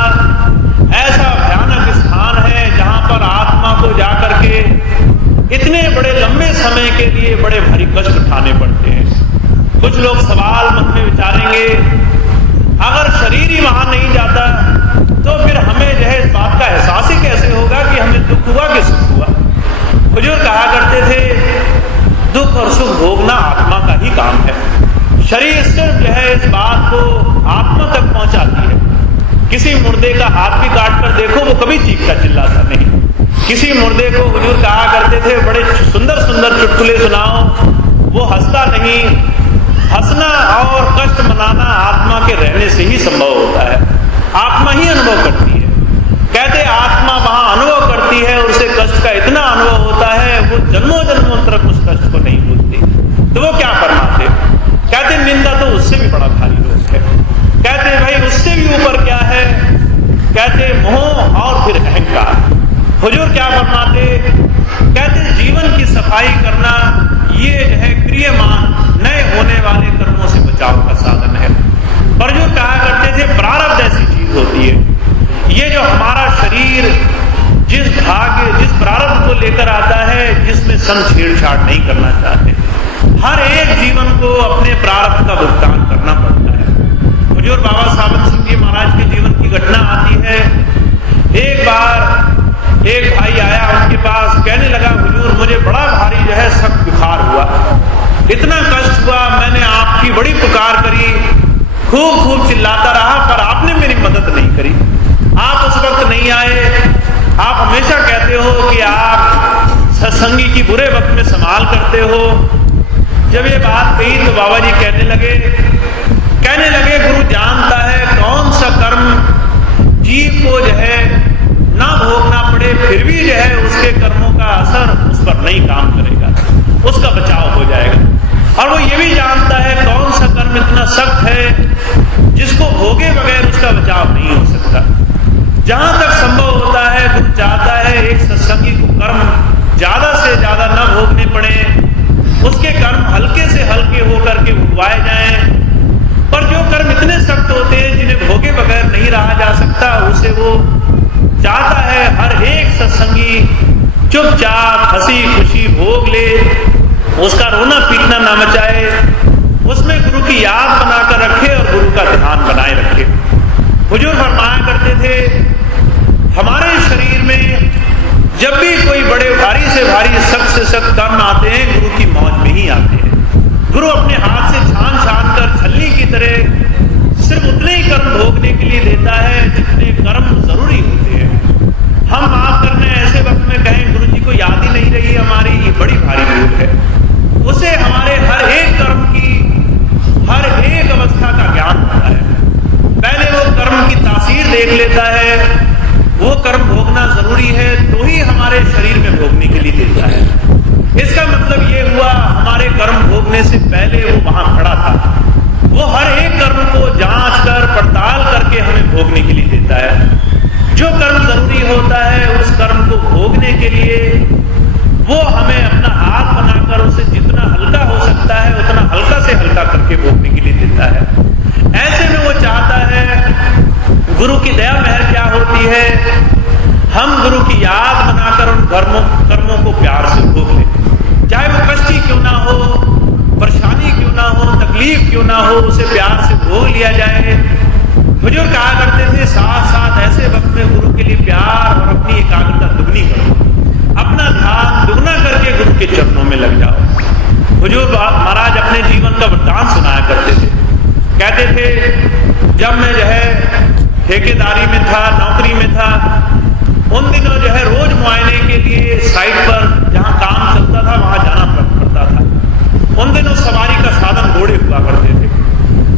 ऐसा भयानक स्थान है जहां पर आत्मा को जाकर के इतने बड़े लंबे समय के लिए बड़े भारी कष्ट उठाने पड़ते हैं। कुछ लोग सवाल मन में विचारेंगे, अगर शरीर ही वहां नहीं जाता तो फिर हमें जो है इस बात का एहसास ही कैसे होगा कि हमें दुख हुआ कि सुख हुआ? हुजूर कहा करते थे दुख और सुख भोगना आत्मा का ही काम है। शरीर सिर्फ जो है इस बात को आत्मा तक पहुंचाती है। किसी मुर्दे का हाथ भी काट कर देखो, वो कभी चीखता चिल्लाता नहीं। किसी मुर्दे को हुजूर कहा करते थे बड़े सुंदर सुंदर चुटकुले सुनाओ, वो हंसता नहीं। हंसना और कष्ट मनाना आत्मा के रहने से ही संभव होता है। आत्मा ही अनुभव करती है। कहते आत्मा वहां अनुभव करती है, उसे कष्ट का इतना अनुभव होता है वो जन्मों जन्मों तक उस कष्ट को नहीं भूलती। तो वो क्या फरमाते? कहते निंदा तो उससे भी बड़ा भारी रोग है। कहते भाई उससे भी ऊपर क्या है? कहते मोह और फिर अहंकार। हुजूर क्या फरमाते? कहते जीवन की सफाई करना ये जो है क्रियमान नए होने वाले कर्मों से बचाव का साधन है। पर जो कहा करते थे प्रारब्ध ऐसी चीज होती है, ये जो हमारा शरीर जिस भाग्य जिस प्रारब्ध को लेकर आता है जिसमें सम छेड़छाड़ नहीं करना चाहते, हर एक जीवन को अपने प्रारब्ध का भुगतान करना पड़ता है। हुजूर बाबा सावन सिंह जी महाराज के जीवन की घटना आती है। एक बार एक भाई आया उनके पास, कहने लगा हुजूर मुझे बड़ा भारी जो है सख्त बुखार हुआ, इतना कष्ट हुआ, मैंने आपकी बड़ी पुकार करी, खूब खूब चिल्लाता रहा पर आपने मेरी मदद नहीं करी। आप उस वक्त नहीं आए। आप हमेशा कहते हो कि आप सत्संगी की बुरे वक्त में संभाल करते हो। जब ये बात कही तो बाबा जी कहने लगे गुरु जानता है कौन सा कर्म जीव को जो है ना भोगना पड़े फिर भी जो है उसके कर्मों का असर उस पर नहीं काम करेगा, उसका बचाव हो जाएगा। और वो ये भी जानता है कौन सा कर्म इतना सख्त है जिसको भोगे बगैर उसका बचाव नहीं हो सकता। जहां तक संभव होता है गुरु चाहता है एक सत्संगी को कर्म ज्यादा से ज्यादा न भोगने पड़े, उसके कर्म हल्के से हल्के होकर के उगवाए जाएं। पर जो कर्म इतने सख्त होते हैं जिन्हें भोगे बगैर नहीं रहा जा सकता, उसे वो चाहता है हर एक सत्संगी चुपचाप हंसी खुशी भोग ले, उसका रोना पीटना ना मचाए, उसमें गुरु की याद बनाकर रखे और गुरु का ध्यान बनाए रखे। हुजूर फरमाया करते थे हमारे शरीर में जब भी कोई बड़े भारी से भारी सख्त से सख्त कर्म आते हैं गुरु की मौज में ही आते हैं। गुरु अपने हाथ से छान छान कर छलनी की तरह सिर्फ उतने ही कर्म भोगने के लिए देता है जितने कर्म जरूरी होते हैं। हम माफ करने ऐसे वक्त में कहें गुरु जी को याद ही नहीं रही हमारी, ये बड़ी भारी भूल है। उसे हमारे हर एक कर्म की हर एक अवस्था का ज्ञान होता है। पहले वो कर्म की तासीर देख लेता है, वो कर्म भोगना जरूरी है तो ही हमारे शरीर में भोगने के लिए देता है। इसका मतलब ये हुआ हमारे कर्म भोगने से पहले वो वहां खड़ा था। वो हर एक कर्म को जांच कर पड़ताल करके हमें भोगने के लिए देता है। जो कर्म जरूरी होता है उस कर्म को भोगने के लिए वो हमें अपना हाथ बनाकर उसे जितना हल्का हो सकता है उतना हल्का से हल्का करके भोगने के लिए देता है। ऐसे में वो चाहता है गुरु की दया महर क्या होती है, हम गुरु की याद बनाकर उन कर्मों को प्यार से भोग लें। चाहे वो कष्टी क्यों ना हो, परेशानी क्यों ना हो, तकलीफ क्यों ना हो, उसे प्यार से भोग लिया जाए। हुजूर कहा करते थे साथ साथ ऐसे वक्त में गुरु के लिए प्यार और अपनी एकाग्रता दुगनी करो, अपना ध्यान दुगना करके गुरु के चरणों में लग जाओ। हुजूर महाराज अपने जीवन का वृत्तांत जब मैं जो है ठेकेदारी में था, नौकरी में था, उन दिनों जो है रोज मुआयने के लिए साइट पर जहां काम चलता था वहां जाना पड़ता था। उन दिनों सवारी का साधन घोड़े हुआ करते थे।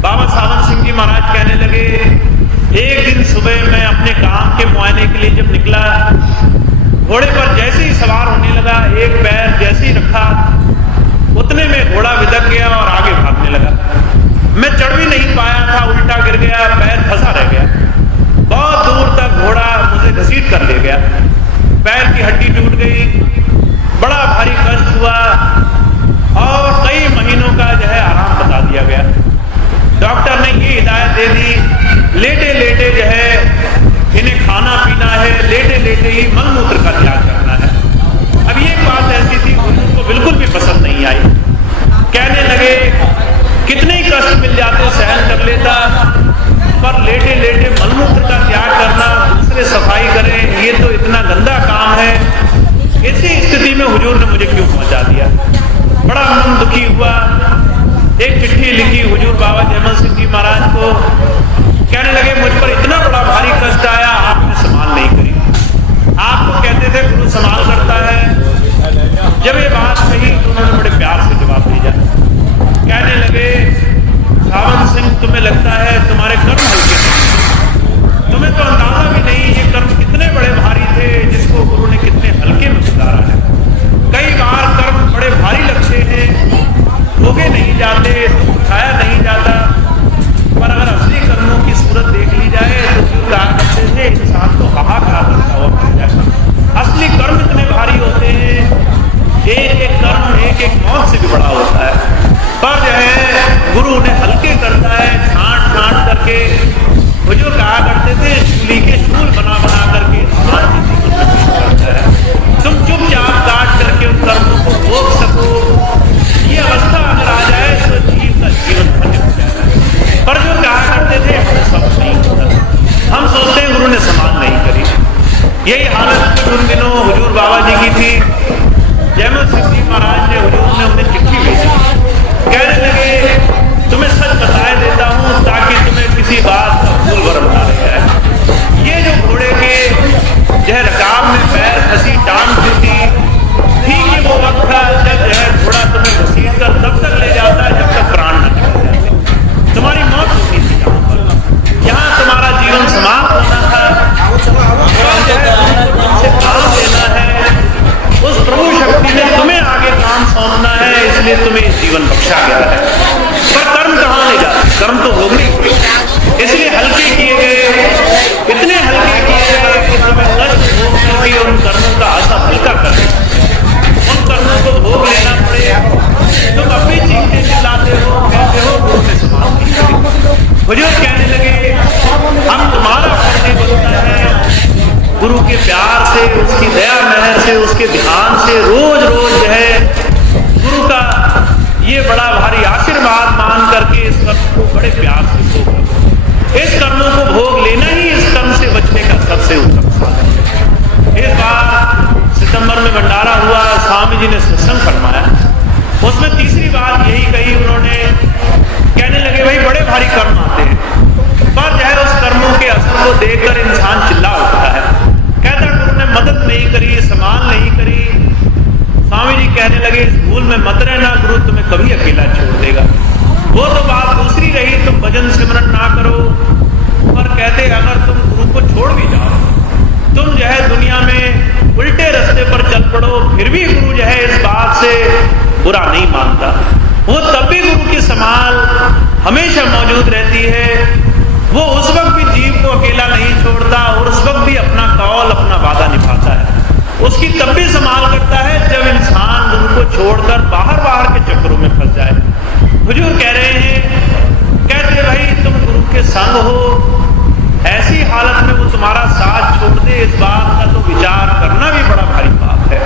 बाबा सावन सिंह जी महाराज कहने लगे, एक दिन सुबह मैं अपने काम के मुआयने के लिए जब निकला, घोड़े पर जैसे ही सवार होने लगा, एक पैर जैसे ही रखा उतने में घोड़ा विदक गया और आगे भागने लगा। मैं चढ़ भी नहीं पाया था, उल्टा गिर गया, पैर फंसा रह गया। बहुत दूर तक घोड़ा मुझे घसीट कर ले गया, पैर की हड्डी टूट गई, बड़ा भारी कष्ट हुआ और कई महीनों का जो है आराम बता दिया गया। डॉक्टर ने ये हिदायत दे दी, लेटे लेटे जो है इन्हें खाना पीना है, लेटे लेटे ही मल मूत्र का त्याग करना है। अब ये बात ऐसी थी उनको बिल्कुल भी पसंद नहीं आई। कहने लगे कितने ही कष्ट मिल जाते सहन कर लेता, पर लेटे लेटे मलमूत्र का त्याग करना, दूसरे सफाई करें, ये तो इतना गंदा काम है। इसी स्थिति में हुजूर ने मुझे क्यों पहुंचा दिया। बड़ा मन दुखी हुआ, एक चिट्ठी लिखी हुजूर बाबा जयमल सिंह जी महाराज को। कहने लगे मुझ पर इतना बड़ा भारी कष्ट आया, आपने संभाल नहीं करी। आपको कहते थे गुरु संभाल करता है। जब ये बात कही तो उन्होंने बड़े प्यार से जवाब दिया। कहने लगे सावन सिंह, तुम्हें लगता है तुम्हारे कर्म हल्के थे, तुम्हें तो अंदाजा भी नहीं ये कर्म कितने बड़े भारी थे जिसको गुरु ने कितने हल्के में सुधारा है। कई बार कर्म बड़े भारी लगते हैं, भोगे नहीं जाते, उठाया नहीं जाता, पर अगर असली कर्मों की सूरत देख ली जाए तो जो कहा करते थे इंसान को हाहाकार करता हुआ मिल जाएगा। असली कर्म इतने भारी होते हैं, एक एक कर्म एक एक मौत से भी बड़ा होता है, पर जो है गुरु उन्हें हल्के करता है, छांट छांट करके। हुजूर कहा करते थे चूली के चूल बना बना करके करता है। तुम चुपचाप काट करके उन कर्मों को भोग सको, ये अवस्था अगर आ जाए तो जीव का जीवन धन्य हो जाएगा। पर जो कहा करते थे सब नहीं होता, हम सोचते हैं गुरु ने संभाल नहीं करी। यही हालत कुछ उन दिनों हुजूर बाबा जी की थी। जयमल सिंह जी महाराज ने हुजूर ने उन्हें चिट्ठी भेजी, कहने लगे तुम्हें सच बताए देता हूं ताकि तुम्हें किसी बात का भूल भरम ना रह जाए। ये जो घोड़े के जो रकाब में पैर फंसी, टांग टूटी, ठीक है वो वक्त था जब जो है घोड़ा तुम्हें घसीट कर तब तक ले जाता है जब तक प्राण न निकल जाते। तुम्हारी मौत होती थी जहां पर, जहां तुम्हारा जीवन समाप्त होना था, तुमसे काम लेना है, उस प्रभु शक्ति ने तुम्हें आगे काम सौंपना है, इसलिए तुम्हें जीवन बख्शा गया है। पर कर्म कहाँ ले जाते, कर्म तो भोगने ही, इसलिए हल्के किए गए, इतने हल्के किए गए कि तुम्हें कष्ट भोग करके उन कर्मों का असर हल्का कर दे, उन कर्मों को भोग लेना पड़े। तुम अपनी चीखें चिल्लाते हो, कहते हो गुरु ने संभाल नहीं करी। हुजूर कहने लगे हम तुम्हारा फर्ज बनता है गुरु के प्यार से, उसकी दया मेहर से, उसके ध्यान से रोज रोज जो है गुरु का ये बड़ा भारी आशीर्वाद मान करके इस कर्म को बड़े प्यार से भोग, इस कर्मों को भोग लेना ही इस कर्म से बचने का सबसे उत्तम साधन है। इस बार सितंबर में भंडारा हुआ, स्वामी जी ने सत्संग फरमाया, उसमें तीसरी बात यही कही उन्होंने। कहने लगे भाई बड़े भारी कर्म आते हैं, पर जो है उस कर्मों के असर को देखकर इंसान चिल्ला उठता है, कहता गुरु ने मदद नहीं करी, संभाल नहीं करी। स्वामी जी कहने लगे इस भूल में मत रहना, गुरु तुम्हें कभी अकेला छोड़ देगा। वो तो बात दूसरी रही, तुम भजन सिमरन ना करो, पर कहते अगर तुम गुरु को छोड़ भी जाओ, तुम जो है दुनिया में उल्टे रास्ते पर चल पड़ो, फिर भी गुरु जो है इस बात से बुरा नहीं मानता। वो तब भी गुरु की संभाल हमेशा मौजूद रहती है। वो उस वक्त भी जीव को अकेला नहीं छोड़ता और उस वक्त भी अपना कौल, अपना वादा निभाता है। उसकी तब भी संभाल करता है जब इंसान गुरु को छोड़कर बाहर बाहर के चक्करों में फंस जाए। हुजूर कह रहे हैं, कहते भाई तुम गुरु के संग हो, ऐसी हालत में वो तुम्हारा साथ छोड़ दे, इस बात का तो विचार करना भी बड़ा भारी बात है।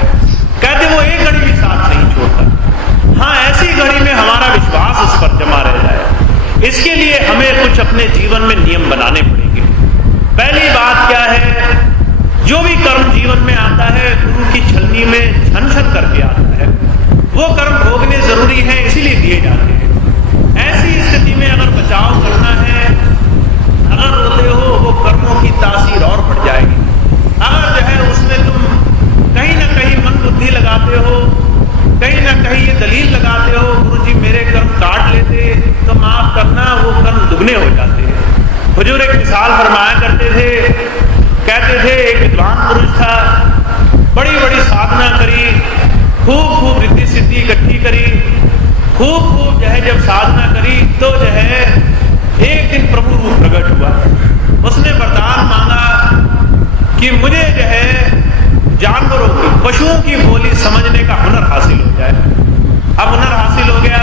कहते वो एक घड़ी भी साथ नहीं छोड़ता। हाँ, ऐसी घड़ी में हमारा विश्वास उस पर जमा रह जाए, इसके लिए हमें कुछ अपने जीवन में नियम बनाने पड़ेंगे। पहली बात क्या है, जो भी कर्म जीवन में आता है गुरु की छलनी में छन छन करके आता है, वो कर्म भोगने जरूरी है, इसीलिए दिए जाते हैं। ऐसी स्थिति में अगर बचाव करना है अगर रोते हो वो कर्मों की तासीर और बढ़ जाएगी। अगर जो है उसमें तुम कहीं ना कहीं मन बुद्धि लगाते हो, कहीं ना कहीं ये दलील लगाते हो, गुरु जी मेरे कर्म काट लेते तो माफ करना, वो कर्म दुगने हो जाते हैं। हुजूर एक मिसाल फरमाया करते थे, कहते थे एक विद्वान पुरुष था, बड़ी बड़ी साधना करी, खूब रिद्धि सिद्धि इकट्ठी करी, खूब जो है जब साधना करी तो जो है एक दिन प्रभु रूप प्रकट हुआ। उसने वरदान मांगा कि मुझे जो है जानवरों की, पशुओं की बोली समझने का हुनर हासिल हो जाए। अब हुनर हासिल हो गया।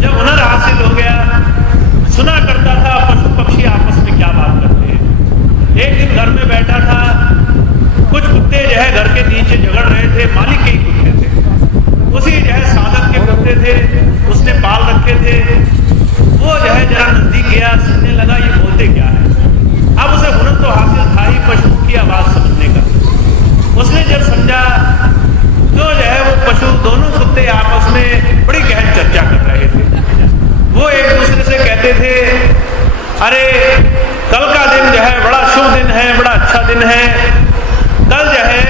जब हुनर हासिल हो गया, सुना करता था पशु पक्षी आपस में क्या बात करते हैं। एक दिन घर में बैठा था, कुछ कुत्ते जो है घर के नीचे झगड़ रहे थे, मालिक के ही कुत्ते थे, उसी जो है साधक के कुत्ते थे, उसने पाल रखे थे। वो जो है जरा नजदीक गया, सुनने लगा ये बोलते क्या है। अब उसे हुनर तो हासिल था ही पशुओं की आवाज समझने का। उसने जब समझा तो जो है वो पशु, दोनों कुत्ते आपस में बड़ी गहन चर्चा कर रहे थे। वो एक दूसरे से कहते थे, अरे कल का दिन जो है बड़ा शुभ दिन है, बड़ा अच्छा दिन है, कल जो है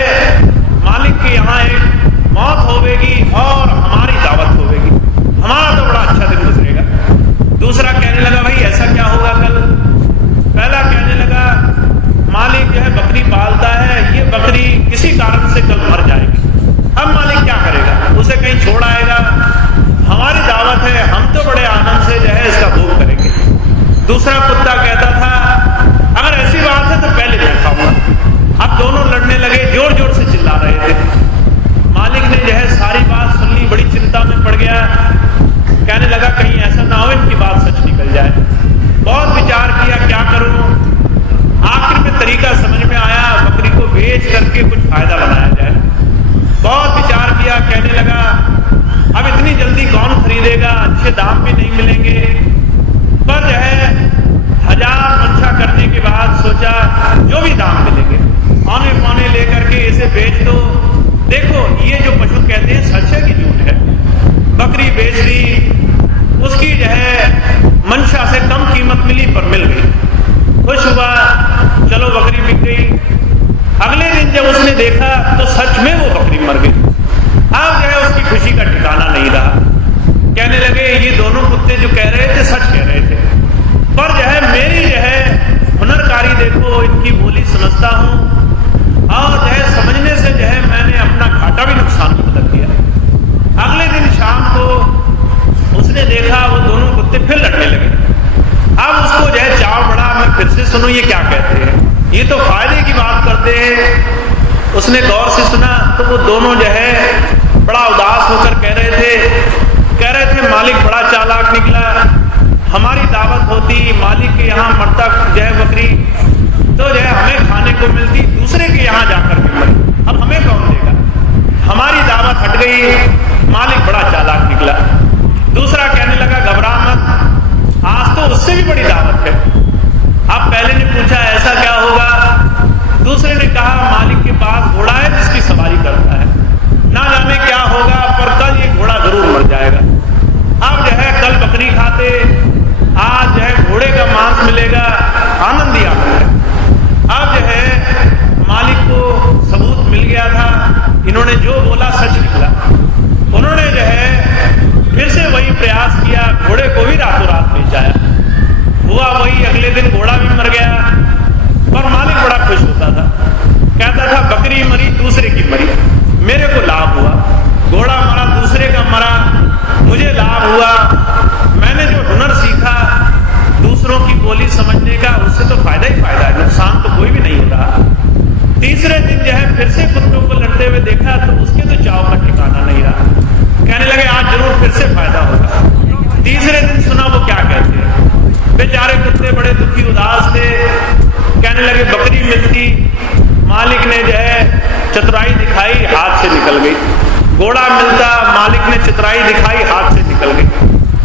मालिक के यहाँ एक मौत होवेगी और हमारी दावत होवेगी, हमारा तो बड़ा अच्छा दिन गुजरेगा। दूसरा कहने लगा, भाई ऐसा क्या होगा कल। पहला कहने लगा, मालिक जो है बकरी पालता है, ये बकरी किसी कारण से कल मर जाएगी, अब मालिक क्या करेगा, उसे कहीं छोड़ आएगा, हमारी दावत है, हम तो बड़े आनंद से जो है इसका भोग करेंगे। दूसरा कुत्ता कहता था, अगर ऐसी बात है तो पहले मैं खाऊंगा। अब दोनों लड़ने लगे, जोर जोर से चिल्ला रहे थे। मालिक ने जो है सारी बात सुन ली, बड़ी चिंता में पड़ गया, कहने लगा कहीं ऐसा ना हो इनकी बात सच निकल जाए। बहुत विचार किया क्या करूं, आखिर में तरीका समझ में आया, बकरी को बेच करके कुछ फायदा बनाया जाए। बहुत विचार किया, कहने लगा अब इतनी जल्दी कौन खरीदेगा, अच्छे दाम भी नहीं मिलेंगे। पर जो है 1000 मंशा करने के बाद सोचा जो भी दाम मिलेंगे औने पौने लेकर के इसे बेच दो। देखो ये जो पशु कहते हैं सच है कि झूठ है। बकरी बेच दी, उसकी जो है मंशा से कम कीमत मिली पर मिल गई, खुश हुआ, चलो बकरी बिक गई। अगले दिन जब उसने देखा तो सच में वो बकरी मर गई। अब जो है उसकी खुशी का ठिकाना नहीं रहा। कहने लगे ये दोनों कुत्ते जो कह रहे थे सच कह रहे थे, पर जो है मेरी जो है हुनरकारी देखो, इनकी बोली समझता हूं और जो है समझने से जो है मैंने अपना घाटा भी नुकसान में बदल दिया। अगले दिन शाम को उसने देखा वो दोनों कुत्ते फिर लड़ने लगे। अब उसको जो है चाव बढ़ा, मैं फिर से सुनूं ये क्या कहते हैं, ये तो फायदे की बात करते हैं। उसने गौर से सुना तो वो दोनों जो है बड़ा उदास होकर कह रहे थे मालिक बड़ा चालाक निकला, हमारी दावत होती, मालिक के यहाँ मरता जो है बकरी तो जो है हमें खाने को मिलती, दूसरे के यहाँ जाकर के मरी, अब हमें कौन देगा, हमारी दावत हट गई, मालिक बड़ा चालाक निकला। दूसरा कहने लगा घबरा मत, आज तो उससे भी बड़ी दावत है। अब पहले ने पूछा ऐसा क्या होगा, दूसरे ने कहा मालिक के पास घोड़ा है जिसकी सवारी करता है, ना जाने क्या होगा पर कल ये घोड़ा जरूर मर जाएगा। अब जो है कल बकरी खाते, आज जो है घोड़े का मांस मिलेगा, आनंद ही आनंद है। अब जो है मालिक को सबूत मिल गया था, इन्होंने जो बोला सच निकला। उन्होंने जो है फिर से वही प्रयास किया, घोड़े को भी रातों रात बेचाया, हुआ वही, अगले दिन घोड़ा भी मर गया। पर मालिक बड़ा खुश होता था, कहता था बकरी मरी दूसरे की मरी, मेरे को लाभ हुआ, घोड़ा मरा दूसरे का मरा, मुझे लाभ हुआ। मैंने जो हुनर सीखा दूसरों की बोली समझने का, उससे तो फायदा ही फायदा है, नुकसान तो कोई भी नहीं हो रहा। तीसरे दिन जो है फिर से कुत्तों को लड़ते हुए देखा तो उसके तो चाव का ठिकाना नहीं रहा। कहने लगे आज जरूर फिर से फायदा होगा। तीसरे दिन सुना वो क्या कहते हैं, बेचारे कुत्ते बड़े दुखी उदास थे, कहने लगे बकरी मिलती, मालिक ने जो है चतुराई दिखाई, हाथ से निकल गई, घोड़ा मिलता, मालिक ने चतुराई दिखाई, हाथ से निकल गई।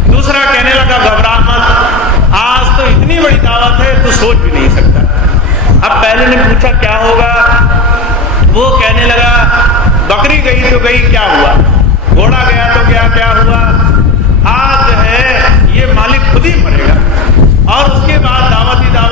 दूसरा कहने लगा घबरा मत, आज तो इतनी बड़ी दावत है तो सोच भी नहीं सकता। अब पहले ने पूछा क्या होगा, वो कहने लगा बकरी गई तो गई, क्या हुआ, घोड़ा गया तो क्या हुआ, आज जो है ये मालिक खुद ही मरेगा और उसके बाद दावत ही दावत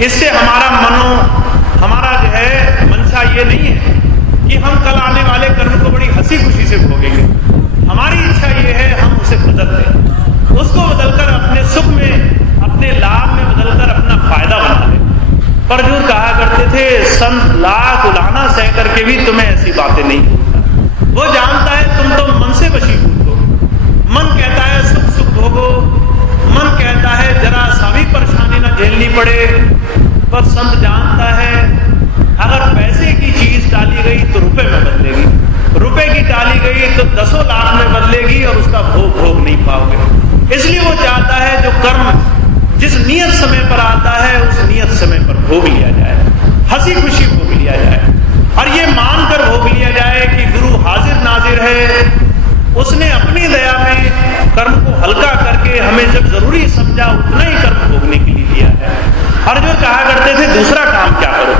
इससे हमारा जो है मंशा ये नहीं है कि हम कल आने वाले कर्म को बड़ी हंसी खुशी से भोगेंगे। हमारी इच्छा ये है हम उसे बदल दें, उसको बदलकर अपने सुख में, अपने लाभ में बदलकर अपना फायदा बना लें। पर जो कहा करते थे संत लाख उलाहना सह करके भी तुम्हें ऐसी बातें नहीं बोलता। वो जानता है तुम तो मन से वशीभूत हो। मन कहता है सुख सुख भोगो, मन कहता है जरा सा भी परेशानी ना झेलनी पड़े। पर संत जानता है अगर पैसे की चीज डाली गई तो रुपए में बदलेगी, रुपए की डाली गई तो 10 लाख में बदलेगी और उसका भोग नहीं पाओगे। इसलिए वो चाहता है जो कर्म जिस नियत समय पर आता है उस नियत समय पर भोग लिया जाए, हंसी खुशी भोग लिया जाए, और ये मानकर भोग लिया जाए कि गुरु हाजिर नाजिर है, उसने अपनी दया में कर्म को हल्का करके हमें जब जरूरी समझा उतना ही कर्म भोगने के लिए दिया है। अर्जुन कहा करते थे दूसरा काम क्या करो,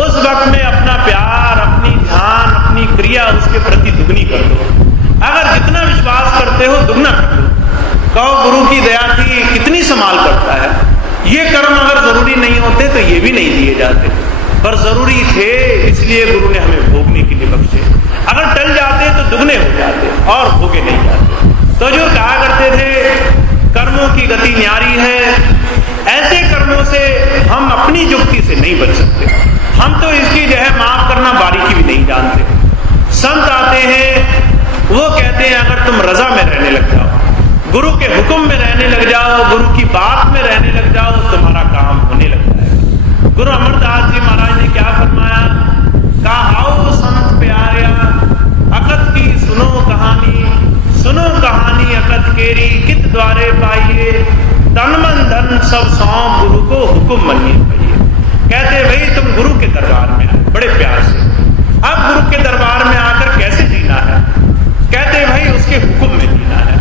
उस वक्त में अपना प्यार, अपनी ध्यान, अपनी क्रिया उसके प्रति दुगनी कर दो। अगर जितना विश्वास करते हो दुगना कर दो। कहो गुरु की दया थी, कितनी संभाल करता है। ये कर्म अगर जरूरी नहीं होते तो ये भी नहीं दिए जाते, पर जरूरी थे इसलिए गुरु ने हमें भोगने के लिए बख्शे। अगर टल जाते तो दुगने हो जाते और भोगे नहीं जाते। तो जो कहा करते थे कर्मों की गति न्यारी है, ऐसे कर्मों से हम अपनी युक्ति से नहीं बच सकते। हम तो इसकी जो है माफ करना बारीकी भी नहीं जानते। संत आते हैं, वो कहते हैं अगर तुम रजा में रहने लग जाओ, गुरु के हुक्म में रहने लग जाओ, गुरु की बात में रहने लग जाओ, तुम्हारा काम होने लग जाएगा। गुरु अमरदास जी महाराज ने क्या फरमाया, कहा आओ संत प्यारिया अकत की सुनो कहानी अकत केरी, कित द्वारे पाइए तन मन धन सब सौंप गुरु को हुक्म मनिए पाइए। कहते भाई तुम गुरु के दरबार में आए बड़े प्यार से, अब गुरु के दरबार में आकर कैसे जीना है, कहते भाई उसके हुक्म में जीना है।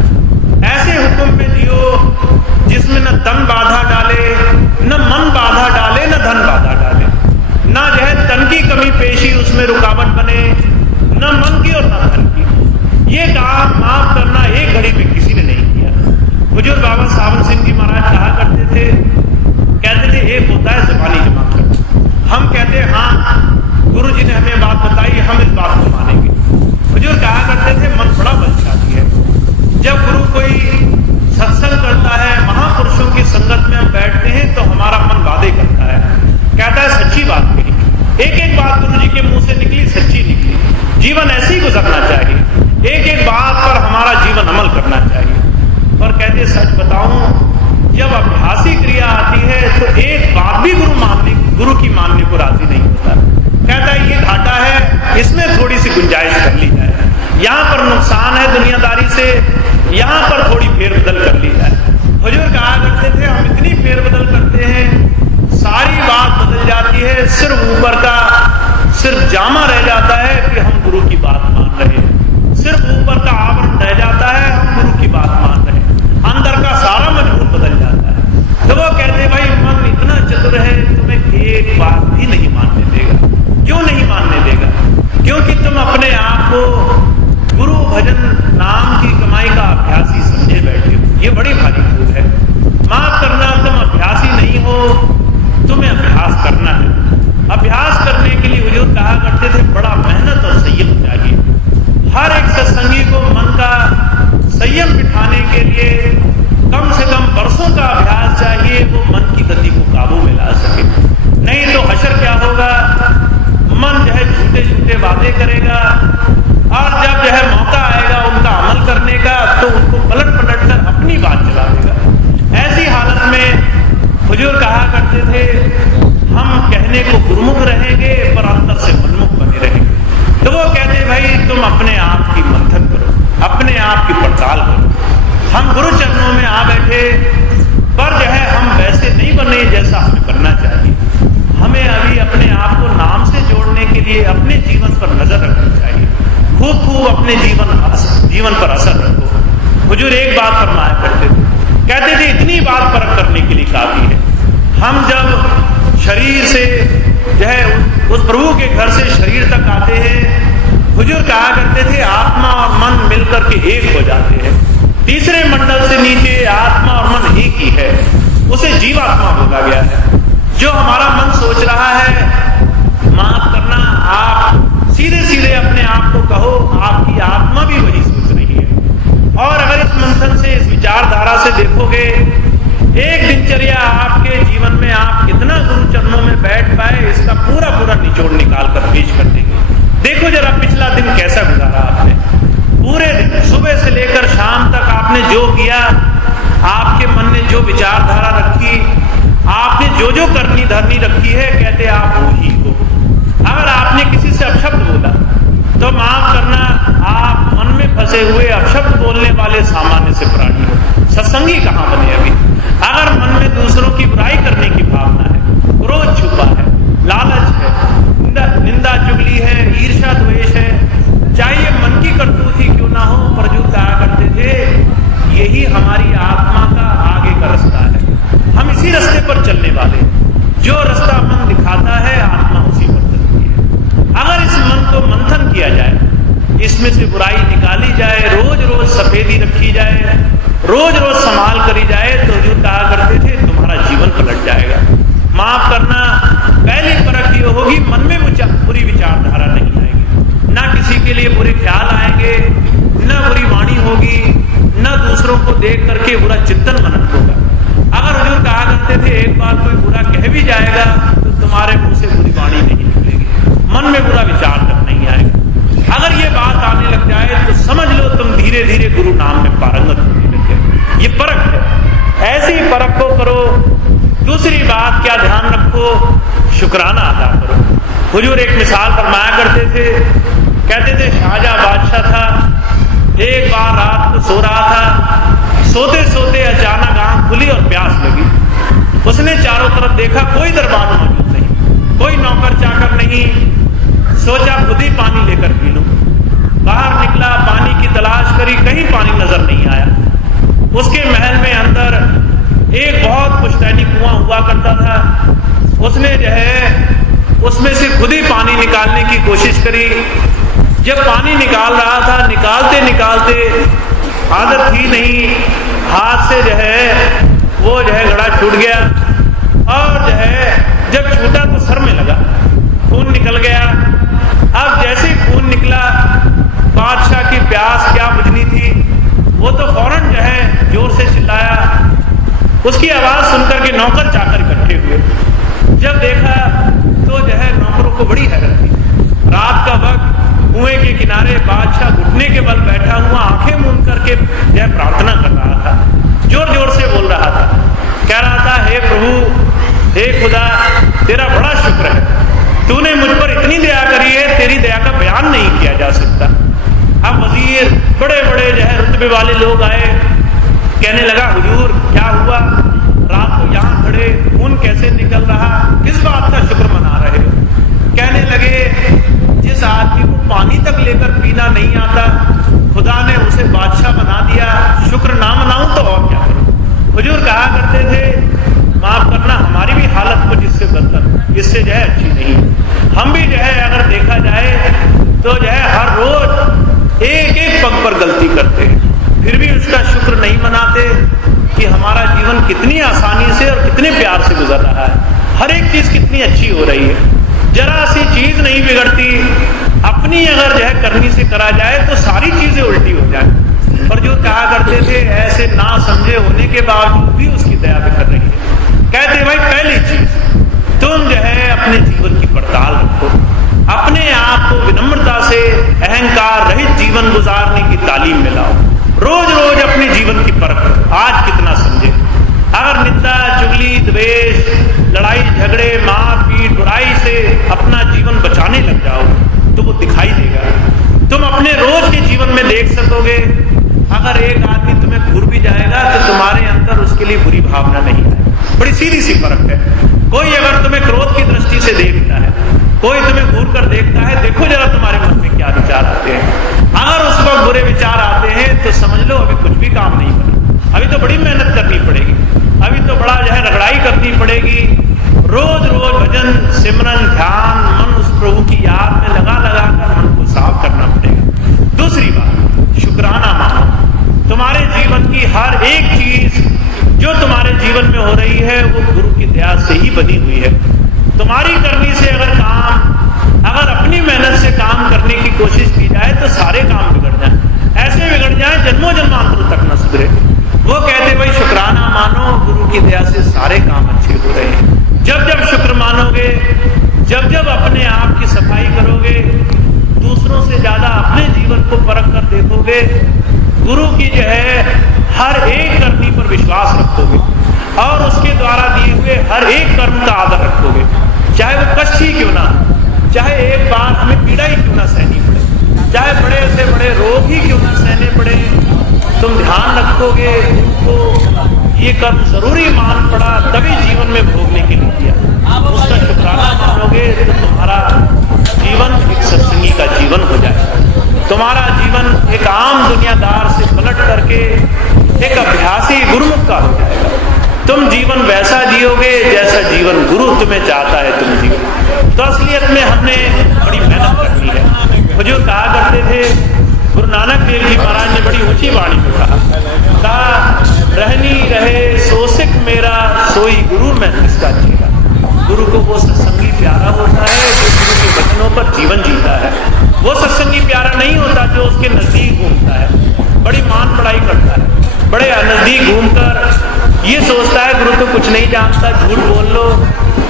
ऐसे हुक्म में जियो जिसमें न तन बाधा डाले, न मन बाधा डाले, न धन बाधा डाले, न जो है तन की कमी पेशी उसमें रुकावट बने, न मन की और न धन की। ये काम माफ करना एक घड़ी में किसी ने नहीं किया। बुजुर्ग बाबा सावन सिंह जी महाराज कहा करते थे, कहते थे एक होता है ज़बानी जमा कर। हम कहते हैं हाँ गुरु जी ने हमें बात बताई, हम इस बात को मानेंगे। बुजुर्ग कहा करते थे मन बड़ा बलशाली है। जब गुरु कोई सत्संग करता है, महापुरुषों की संगत में हम बैठते हैं तो हमारा मन वादे करता है, कहता है सच्ची बात कही, एक एक बात गुरु जी के मुंह से निकली सच्ची निकली। जीवन ऐसे ही गुजरना चाहिए, एक एक बात पर हमारा जीवन अमल करना चाहिए। और कहते सच बताऊं जब अभ्यासी क्रिया आती है तो एक बात भी गुरु की मानने को राजी नहीं होता। कहता है ये घाटा है, इसमें थोड़ी सी गुंजाइश कर ली जाए, यहाँ पर नुकसान है दुनियादारी से, यहाँ पर थोड़ी फेरबदल कर ली जाए। हुजूर कहा करते थे हम इतनी फेरबदल करते हैं सारी बात बदल जाती है, सिर्फ ऊपर का सिर्फ जामा रह जाता है कि हम गुरु की बात मान रहे हैं, सिर्फ ऊपर का आवरण रह जाता है हम गुरु की बात मान रहे हैं, अंदर का सारा मजबूत बदल जाता है। तो वो कहते भाई मन इतना चतुर है तुम्हें एक बात भी नहीं मानने देगा। क्यों नहीं मानने देगा? क्योंकि तुम अपने आप को गुरु भजन नाम की कमाई का अभ्यासी समझे बैठे हो। ये बड़ी भारी भूल है। माफ करना, तुम अभ्यासी नहीं हो, तुम्हें अभ्यास करना है। अभ्यास करने के लिए हुजूर कहा करते थे बड़ा मेहनत और संयम चाहिए। हर एक सत्संगी को मन का संयम बिठाने के लिए कम से कम वर्षों का अभ्यास चाहिए, वो मन की गति को काबू में ला सके। नहीं तो हशर क्या होगा, मन जो है झूठे झूठे वादे करेगा और जब जो है मौका आएगा उनका अमल करने का तो उनको पलट पलट कर अपनी बात चला देगा। ऐसी हालत में हुजूर कहा करते थे हम कहने को गुरुमुख रहेंगे पर अंदर से मनमुख बने रहेंगे। तो वो कहते भाई तुम अपने आप की मंथन करो, अपने आप की पड़ताल करो। हम गुरु चरणों में आ बैठे पर जो है हम वैसे नहीं बने जैसा हमें करना चाहिए। हमें अभी अपने आप को नाम से जोड़ने के लिए अपने जीवन पर नजर रखनी चाहिए। खूब खूब अपने जीवन पर असर रखो। हुजूर एक बात फरमाया करते थे, कहते थे इतनी बात परख करने के लिए काफी है। हम जब शरीर से जो है उस प्रभु के घर से शरीर तक आते हैं, हुजूर कहा करते थे आत्मा और मन मिलकर के एक हो जाते हैं। तीसरे मंडल से नीचे आत्मा और मन एक ही है, उसे जीवात्मा बोला गया है। जो हमारा सोच रहा है, माफ करना, आप सीधे सीधे अपने आप को कहो आपकी आत्मा भी वही सोच रही है। और अगर इस मंथन से, इस विचारधारा से देखोगे, एक दिनचर्या आपके जीवन में आप कितना गुरु चरणों में बैठ पाए, इसका पूरा पूरा निचोड़ निकाल कर पेश कर देंगे। देखो जरा पिछला दिन कैसा गुजारा आपने, पूरे दिन सुबह से लेकर शाम तक आपने जो किया, आपके मन ने जो विचारधारा रखी, आपने जो जो करनी धरनी रखी है, कहते आप वो ही हो। अगर आपने किसी से अपशब्द बोला तो माफ करना, आप मन में फंसे हुए अपशब्द बोलने वाले सामान्य से प्राणी हो, सत्संगी कहाँ बने अभी। अगर मन में दूसरों की बुराई करने की भावना है, क्रोध छुपा है, लालच है, निंदा चुगली है, ईर्ष्या द्वेष है, चाहे ये मन की करतूत ही क्यों ना हो, प्रजुल कहा करते थे यही हमारी आत्मा का आगे का रास्ता है। हम इसी रास्ते पर चलने वाले हैं। जो रास्ता मन दिखाता है आत्मा उसी पर चलती है। अगर इस मन को मंथन किया जाए, इसमें से बुराई निकाली जाए, रोज रोज सफेदी रखी जाए, रोज रोज संभाल करी जाए, तो जो कहा करते थे तुम्हारा जीवन पलट जाएगा। माफ करना, पहली परख ये होगी मन में बुरी विचारधारा नहीं आएगी, ना किसी के लिए बुरे ख्याल आएंगे, ना बुरी वाणी होगी, ना दूसरों को देख करके बुरा चिंतन मनन होगा। अगर हुजूर कहा करते थे एक बार कोई बुरा कह भी जाएगा तो तुम्हारे मुंह से बुरी वाणी नहीं निकलेगी, मन में बुरा विचार तक नहीं आएगा। अगर ये बात आने लग जाए तो समझ लो तुम धीरे धीरे गुरु नाम में पारंगत होने लग गए। ये परख है, ऐसी परख को करो। दूसरी बात क्या ध्यान रखो, शुक्राना अदा करो। हुजूर एक मिसाल फरमाया करते थे, कहते थे शाहजहां बादशाह था, एक बार रात को सो रहा था, सोते सोते अचानक आंख खुली और प्यास लगी। उसने चारों तरफ देखा, कोई दरबार मौजूद नहीं, कोई नौकर चाकर नहीं। सोचा खुद ही पानी लेकर पी लूं। बाहर निकला, पानी की तलाश करी, कहीं पानी नजर नहीं आया। उसके महल में अंदर एक बहुत पुश्तैनी कुआं हुआ करता था। उसने जो है उसमें से खुद ही पानी निकालने की कोशिश करी। जब पानी निकाल रहा था, निकालते निकालते आदत थी नहीं, हाथ से जो है वो जो है घड़ा छूट गया, और जो है जब छूटा तो सर में लगा, खून निकल गया। अब जैसे खून निकला, बादशाह की प्यास क्या बुझनी थी, वो तो फौरन जो है जोर से चिल्लाया। उसकी आवाज सुनकर के नौकर चाकर इकट्ठे हुए। जब देखा तो जो है नौकरों को बड़ी हैरत थी। रात का वक्त, कुएं के किनारे बादशाह घुटने के बल बैठा हुआ आंखें मूंद करके जो है प्रार्थना कर रहा था, जोर जोर से बोल रहा था, कह रहा था हे प्रभु, हे खुदा, तेरा बड़ा शुक्र है, तूने मुझ पर इतनी दया करी है, तेरी दया का बयान नहीं किया जा सकता। अब वजीर, बड़े बड़े जो है रुतबे वाले लोग आए, कहने लगा हुजूर क्या हुआ, रात को यहाँ खड़े, खून कैसे निकल रहा, किस बात का शुक्र मना रहे हो? कहने लगे जिस आदमी को पानी तक लेकर पीना नहीं आता, खुदा ने उसे बादशाह बना दिया, शुक्र ना मनाऊं तो और क्या करूं। हुजूर कहा करते थे माफ करना, हमारी भी हालत कुछ इससे बदतर, इससे जो है अच्छी नहीं। हम भी जो है अगर देखा जाए तो जो है हर रोज एक एक पग पर गलती करते हैं, फिर भी उसका शुक्र नहीं मनाते कि हमारा जीवन कितनी आसानी से और कितने प्यार से गुजर रहा है, हर एक चीज कितनी अच्छी हो रही है, जरा सी चीज नहीं बिगड़ती। अपनी अगर जो है करनी से करा जाए तो सारी चीजें उल्टी हो जाए। और जो कहा करते थे ऐसे ना समझे होने के बावजूद भी उसकी दया बिखर रही है। कहते भाई पहली चीज तुम जो है अपने जीवन की पड़ताल रखो, अपने आप को विनम्रता से अहंकार रहित जीवन गुजारने की तालीम में लाओ। रोज रोज अपने जीवन की परख, आज कितना समझे। अगर निंदा चुगली द्वेष लड़ाई झगड़े मार पीट बुराई से अपना जीवन बचाने लग जाओ तो वो दिखाई देगा। तुम अपने रोज के जीवन में देख सकोगे, अगर एक आदमी तुम्हें घूर भी जाएगा तो तुम्हारे अंदर उसके लिए बुरी भावना नहीं है। बड़ी सीधी सी फर्क है। कोई अगर तुम्हें क्रोध की दृष्टि से देखता है, कोई तुम्हें घूर कर देखता है, देखो जरा तुम्हारे मन में क्या विचार आते हैं। अगर उस वक्त बुरे विचार आते हैं तो समझ लो अभी कुछ भी काम नहीं बना, अभी तो बड़ी मेहनत करनी पड़ेगी, अभी तो बड़ा जो है रगड़ाई करनी पड़ेगी। रोज रोज भजन सिमरन ध्यान मन उस प्रभु की याद में लगा लगा कर मन को साफ करना पड़ेगा। दूसरी बात, शुक्राना मानो। तुम्हारे जीवन की हर एक चीज जो तुम्हारे जीवन में हो रही है वो गुरु की दया से ही बनी हुई है। तुम्हारी करनी से अगर अपनी मेहनत से काम करने की कोशिश की जाए तो सारे काम बिगड़ जाए, ऐसे बिगड़ जाए जन्मों जन्मांतरों तक न सुधरे। वो कहते भाई शुक्राना मानो, गुरु की दया से सारे काम अच्छे हो रहे हैं। जब जब शुक्र मानोगे, जब जब अपने आप की सफाई करोगे, दूसरों से ज्यादा अपने जीवन को परख कर देखोगे, गुरु की जो है हर एक करनी पर विश्वास रखोगे और उसके द्वारा दिए हुए हर एक कर्म का आदर रखोगे, चाहे वो कष्ट ही क्यों ना, चाहे एक बार हमें पीड़ा ही क्यों ना सहनी पड़े, चाहे बड़े से बड़े रोग ही क्यों ना सहने पड़े, तुम ध्यान रखोगे तो ये कर्म जरूरी मान पड़ा तभी जीवन में भोगने के लिए किया, उसका शुक्राना मानोगे तो तुम्हारा जीवन एक सत्संगी का जीवन हो जाए। तुम्हारा जीवन एक आम दुनियादार से पलट करके एक अभ्यासी गुरुमुख का हो जाएगा। तुम जीवन वैसा जियोगे जैसा जीवन गुरु तुम्हें चाहता है तुम जियो। तो असलियत में हमने बड़ी मेहनत करनी है। हुजूर कहा करते थे, गुरु नानक देव जी महाराज ने बड़ी ऊंची वाणी में कहा रहनी रहे सो सिख मेरा, सोई गुरु मैं किसका चेला। गुरु को वो सत्संगी प्यारा होता है जो गुरु के वचनों पर जीवन जीता है। वो सत्संगी प्यारा नहीं होता जो उसके नजदीक घूमता है, बड़ी मान पढ़ाई करता है, बड़े नजदीक घूमकर ये सोचता है गुरु तो कुछ नहीं जानता, झूठ बोल लो,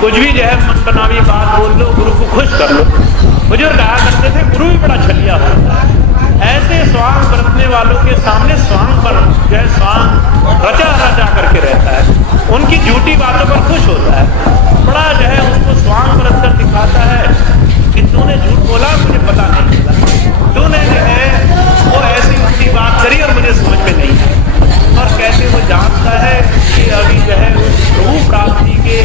कुछ भी जो है मन बनावी बात बोल लो, गुरु को खुश कर लो। हुजूर कहा करते थे गुरु भी बड़ा छलिया होता है। ऐसे स्वांग बरतने वालों के सामने स्वांग पर जो है स्वांग रचा रचा करके रहता है, उनकी झूठी बातों पर खुश होता है, बड़ा जो है उसको स्वांग बरत कर दिखाता है कि तूने झूठ बोला, मुझे पता नहीं चला, तूने जो है वो ऐसी ऊंची बात करी और मुझे समझ में नहीं आई। और कैसे वो जानता है कि अभी जो है उस प्रभु प्राप्ति के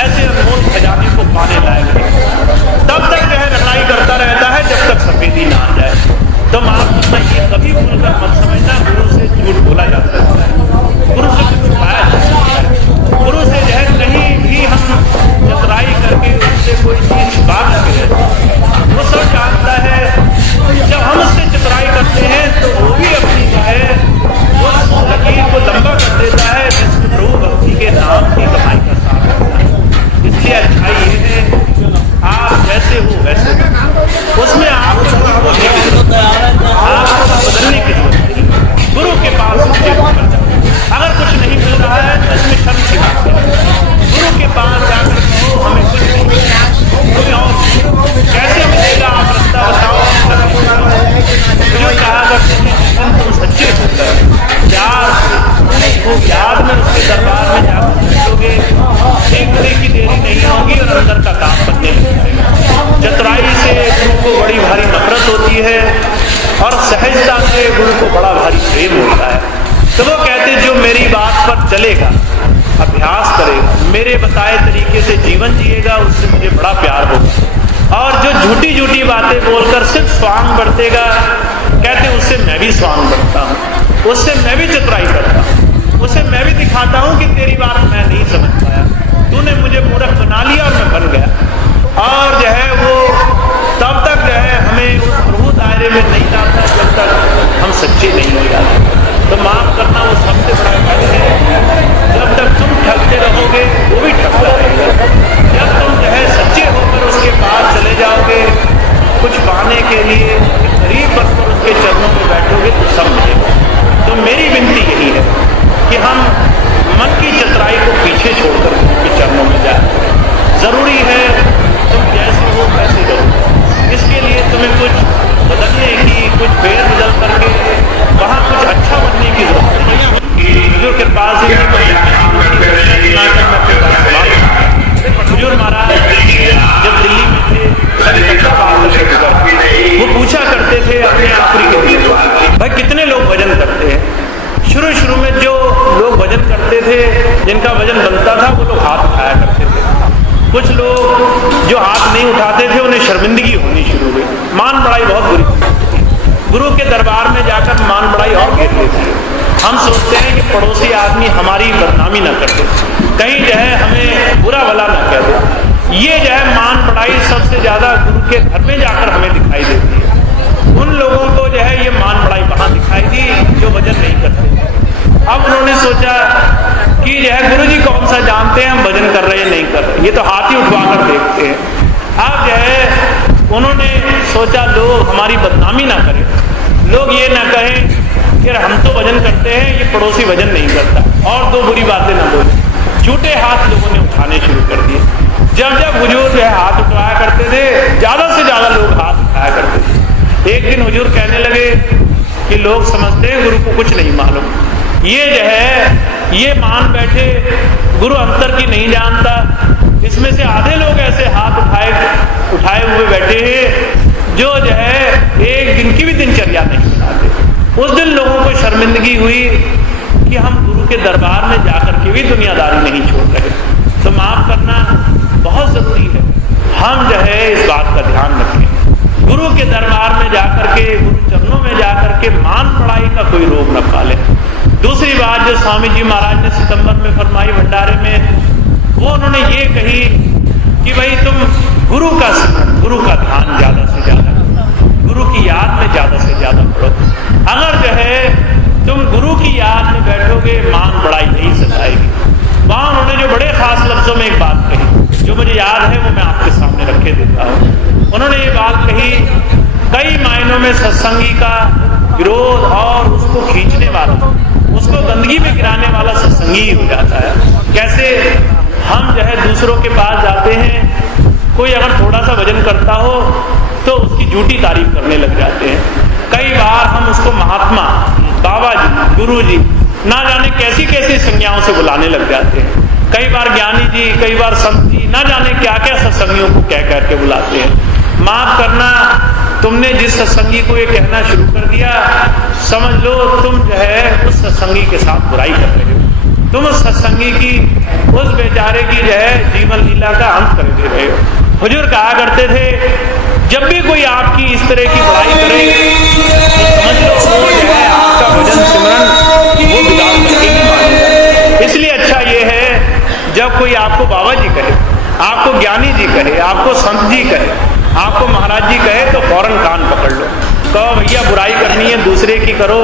ऐसे अनमोल खजाने को पाने लायक है, तब तक जो है लड़ाई करता रहता है जब तक सफेदी ना आ जाए। तो आप ये कभी भूलकर मत समझना गुरु से झूठ बोला जा सकता है, गुरु से कुछ छुपाया जा सकता है। गुरु से जो है कहीं भी हम चतुराई करके उससे कोई चीज छुपा करके वो सब जानता है। जब हम उससे चतुराई करते हैं तो वो भी अपनी जो है उस लकीर को लंबा कर देता है जिसमें प्रभु भक्ति के नाम की कमाई का साथ होता है। इसलिए अच्छाई ये है आप जैसे हो वैसे हो, उसमें आपको बदलने की जरूरत नहीं। गुरु के पास अगर कुछ नहीं मिल रहा है तो इसमें शर्म की बात है। गुरु के पास जाकर कहो हमें कुछ नहीं मिला, कोई और कैसे मिलेगा आप रास्ता बताओ। जो कहा करते हैं तुम सच्चे होकर प्यार वो याद में उसके दरबार में जाकर बैठोगे, देखने की देरी नहीं होगी और अंदर का काम बनने लगेगा। चतुराई से गुरु को बड़ी भारी नफरत होती है और सहजता से गुरु को बड़ा भारी प्रेम होता है। तो वो कहते जो मेरी बात पर चलेगा, अभ्यास करेगा, मेरे बताए तरीके से जीवन जिएगा, उससे मुझे बड़ा प्यार होगा। और जो झूठी झूठी बातें बोलकर सिर्फ स्वांग बरतेगा, कहते उससे मैं भी स्वांग बरतता हूँ, उससे मैं भी चतुराई करता हूँ, उससे मैं भी दिखाता हूँ कि तेरी बात मैं नहीं समझ पाया, तूने मुझे मूर्ख बना लिया और मैं बन गया। और जो है वो तब तक जो है हमें उस प्रभु दायरे में नहीं लाता जब तक हम सच्चे नहीं हो जाते। तो माफ करना वो सबसे बड़ा फर्ज है। जब तक तुम ठगते रहोगे वो भी ठगता रहेगा। जब तुम जो है सच्चे होकर उसके पास चले जाओगे कुछ पाने के लिए, गरीब बनकर उसके चरणों में बैठोगे तो सब मिलेगा। तो मेरी विनती यही है कि हम मन की चतुराई को पीछे छोड़कर उनके चरणों में जाए। जरूरी है तुम जैसे हो वैसे रहो, इसके लिए तुम्हें कुछ बदलने की, कुछ फेर बदल करके वहाँ कुछ अच्छा बनने की जरूरत है। जो कृपा से हुजूर महाराज जब दिल्ली में थे वो पूछा करते थे अपने आखिरी के दिन भाई कितने लोग भजन करते हैं। शुरू में जो लोग भजन करते थे, जिनका भजन बनता था, वो लोग हाथ उठाया करते थे। कुछ लोग जो हाथ नहीं उठाते थे उन्हें शर्मिंदगी होनी शुरू हुई, मान बढ़ाई बहुत बुरी। गुरु के दरबार में जाकर मान बढ़ाई और घेर लेती है। हम सोचते हैं कि पड़ोसी आदमी हमारी बदनामी ना कर दे, कहीं जो है हमें बुरा भला ना कह दे। ये जो है मान बढ़ाई सबसे ज्यादा गुरु के घर में जाकर हमें दिखाई देती है। उन लोगों को जो है ये मान बढ़ाई वहां दिखाई दी जो भजन नहीं करते। अब उन्होंने सोचा कि जो है गुरु जी कौन सा जानते हैं हम भजन कर रहे हैं नहीं कर रहे, ये तो हाथ ही उठवा कर मांगते हैं। अब जो है उन्होंने सोचा लोग हमारी बदनामी ना करें, लोग ये ना कहें कि हम तो भजन करते हैं, ये पड़ोसी भजन नहीं करता, और दो बुरी बातें ना बोले। झूठे हाथ लोगों ने उठाने शुरू कर दिए। जब जब हुजूर जो है हाथ उठाया करते थे, ज्यादा से ज्यादा लोग हाथ उठाया करते थे। एक दिन हुजूर कहने लगे कि लोग समझते हैं गुरु को कुछ नहीं मालूम, ये जो है ये मान बैठे गुरु अंतर की नहीं जानता। इसमें से आधे लोग ऐसे हाथ उठाए हुए बैठे हैं जो है एक दिन की भी दिनचर्या नहीं बनाते। उस दिन लोगों को शर्मिंदगी हुई कि हम गुरु के दरबार में जाकर के भी दुनियादारी नहीं छोड़ रहे। तो माफ करना बहुत जरूरी है, हम जो है इस बात का ध्यान रखें। गुरु के दरबार में जाकर के, गुरु चरणों में जाकर के मान पढ़ाई का कोई रोग न पाले। दूसरी बात जो स्वामी जी महाराज ने सितंबर में फरमाई भंडारे में, वो उन्होंने ये कही कि भाई तुम गुरु का स्मरण, गुरु का ध्यान ज्यादा से ज्यादा, गुरु की याद में ज्यादा से ज्यादा पढ़ो। अगर जो है तुम गुरु की याद में बैठोगे, मान बड़ाई नहीं सताएगी। वहां उन्होंने जो बड़े खास लफ्जों में एक बात कही जो मुझे याद है, वो मैं आपके सामने रखे देता हूँ। उन्होंने ये बात कही, कई मायनों में सत्संगी का विरोध और उसको खींचने वाला, उसको गंदगी में गिराने वाला सत्संगी ही हो जाता है। कैसे हम जो है दूसरों के पास जाते हैं, कोई अगर थोड़ा सा वजन करता हो तो उसकी झूठी तारीफ करने लग जाते हैं। कई बार हम उसको महात्मा, बाबा जी, गुरु जी, ना जाने कैसी कैसी संज्ञाओं से बुलाने लग जाते हैं। कई बार ज्ञानी जी, कई बार संत जी, ना जाने क्या क्या सत्संगियों को कह करके बुलाते हैं। माफ करना, तुमने जिस सत्संगी को ये कहना शुरू कर दिया, समझ लो तुम जो है उस सत्संगी के साथ बुराई कर रहे हो। तुम उस सत्संगी की, उस बेचारे की जो है जीवन लीला का अंत कर दे रहे हो। हुजूर कहा करते थे, जब भी कोई आपकी इस तरह की बुराई करे तो समझ लो वो जो है आपका भजन सिमरन वो बिगाड़ करके नहीं मानेगा। इसलिए अच्छा ये है जब कोई आपको बाबा जी कहे, आपको ज्ञानी जी कहे, आपको संत जी कहे, आपको महाराज जी कहे, तो फौरन कान पकड़ लो, कहो भैया बुराई करनी है दूसरे की करो,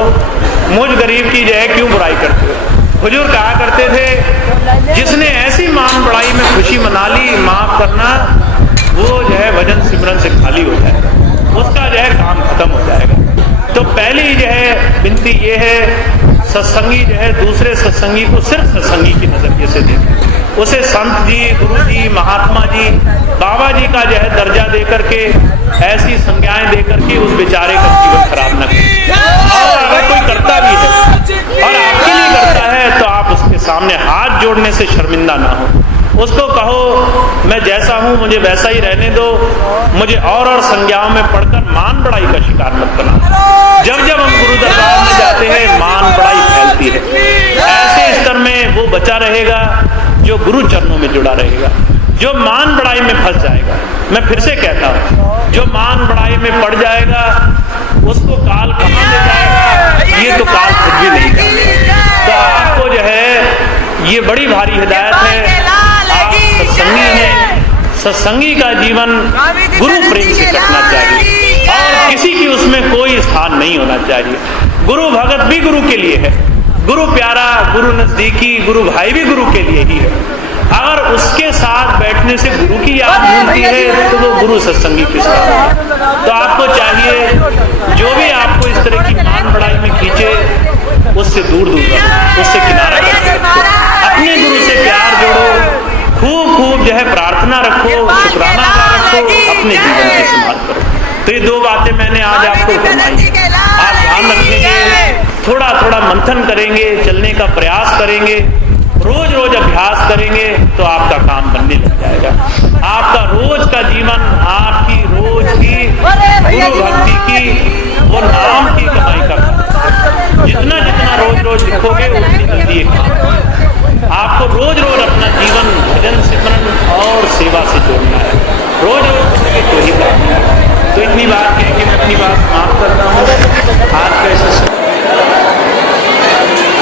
मुझ गरीब की जो है क्यों बुराई करते हो। हुजूर कहा करते थे, जिसने ऐसी मान बढ़ाई में खुशी मना ली, माफ करना, वो जो है भजन सिमरन से खाली हो जाएगा, उसका जो है काम खत्म हो जाएगा। तो पहली जो है विनती ये है, सत्संगी जो है दूसरे सत्संगी को सिर्फ सत्संगी के नजरिए से देखें, उसे संत जी, गुरु जी, महात्मा जी, बाबा जी का जो है दर्जा दे करके, ऐसी संज्ञाएं दे करके उस बेचारे का जीवन खराब न करें। और अगर कोई करता भी है और आपके लिए करता है तो आप उसके सामने हाथ जोड़ने से शर्मिंदा ना हो, उसको कहो मैं जैसा हूं मुझे वैसा ही रहने दो, मुझे और संज्ञाओं में पढ़कर मान बढ़ाई का शिकार मत बना। जब जब हम गुरु दरबार में जाते हैं मान बढ़ाई फैलती है। ऐसे स्तर में वो बचा रहेगा जो गुरु चरणों में जुड़ा रहेगा। जो मान बढ़ाई में फंस जाएगा, मैं फिर से कहता हूं, जो मान बढ़ाई में पड़ जाएगा उसको काल कहाँ ले जाएगा ये तो काल खुद भी नहीं जाएगा। तो आपको जो है ये बड़ी भारी हिदायत है, आप सत्संगी हैं, सत्संगी का जीवन गुरु प्रेम से कटना चाहिए और किसी की उसमें कोई स्थान नहीं होना चाहिए। गुरु भगत भी गुरु के लिए है, गुरु प्यारा, गुरु नजदीकी, गुरु भाई भी गुरु के लिए ही है। अगर उसके साथ बैठने से गुरु की याद भूलती है तो वो गुरु सत्संगी किसका है। तो आपको चाहिए जो भी आपको इस तरह की मान बढ़ाई में खींचे उससे दूर दूर रहो, उससे किनारा रखो, अपने गुरु से प्यार जोड़ो, खूब खूब जो है प्रार्थना रखो, शुक्राना अदा रखो, अपने जीवन की संभाल करो। तो ये दो बातें मैंने आज आपको फरमाई, आप ध्यान रखेंगे, थोड़ा थोड़ा मंथन करेंगे, चलने का प्रयास करेंगे, रोज रोज अभ्यास करेंगे तो आपका काम बनने लग जाएगा। आपका रोज का जीवन, आपकी रोज की गुरु भक्ति की, वो नाम की कमाई का काम। जितना जितना रोज रोज लिखोगे उतनी जल्दी काम। आपको रोज रोज अपना जीवन भजन सिमरन और सेवा से जोड़ना है, रोज रोज तो ही काम है। तो इतनी बात कह के मैं अपनी बात समाप्त करता हूँ। आज का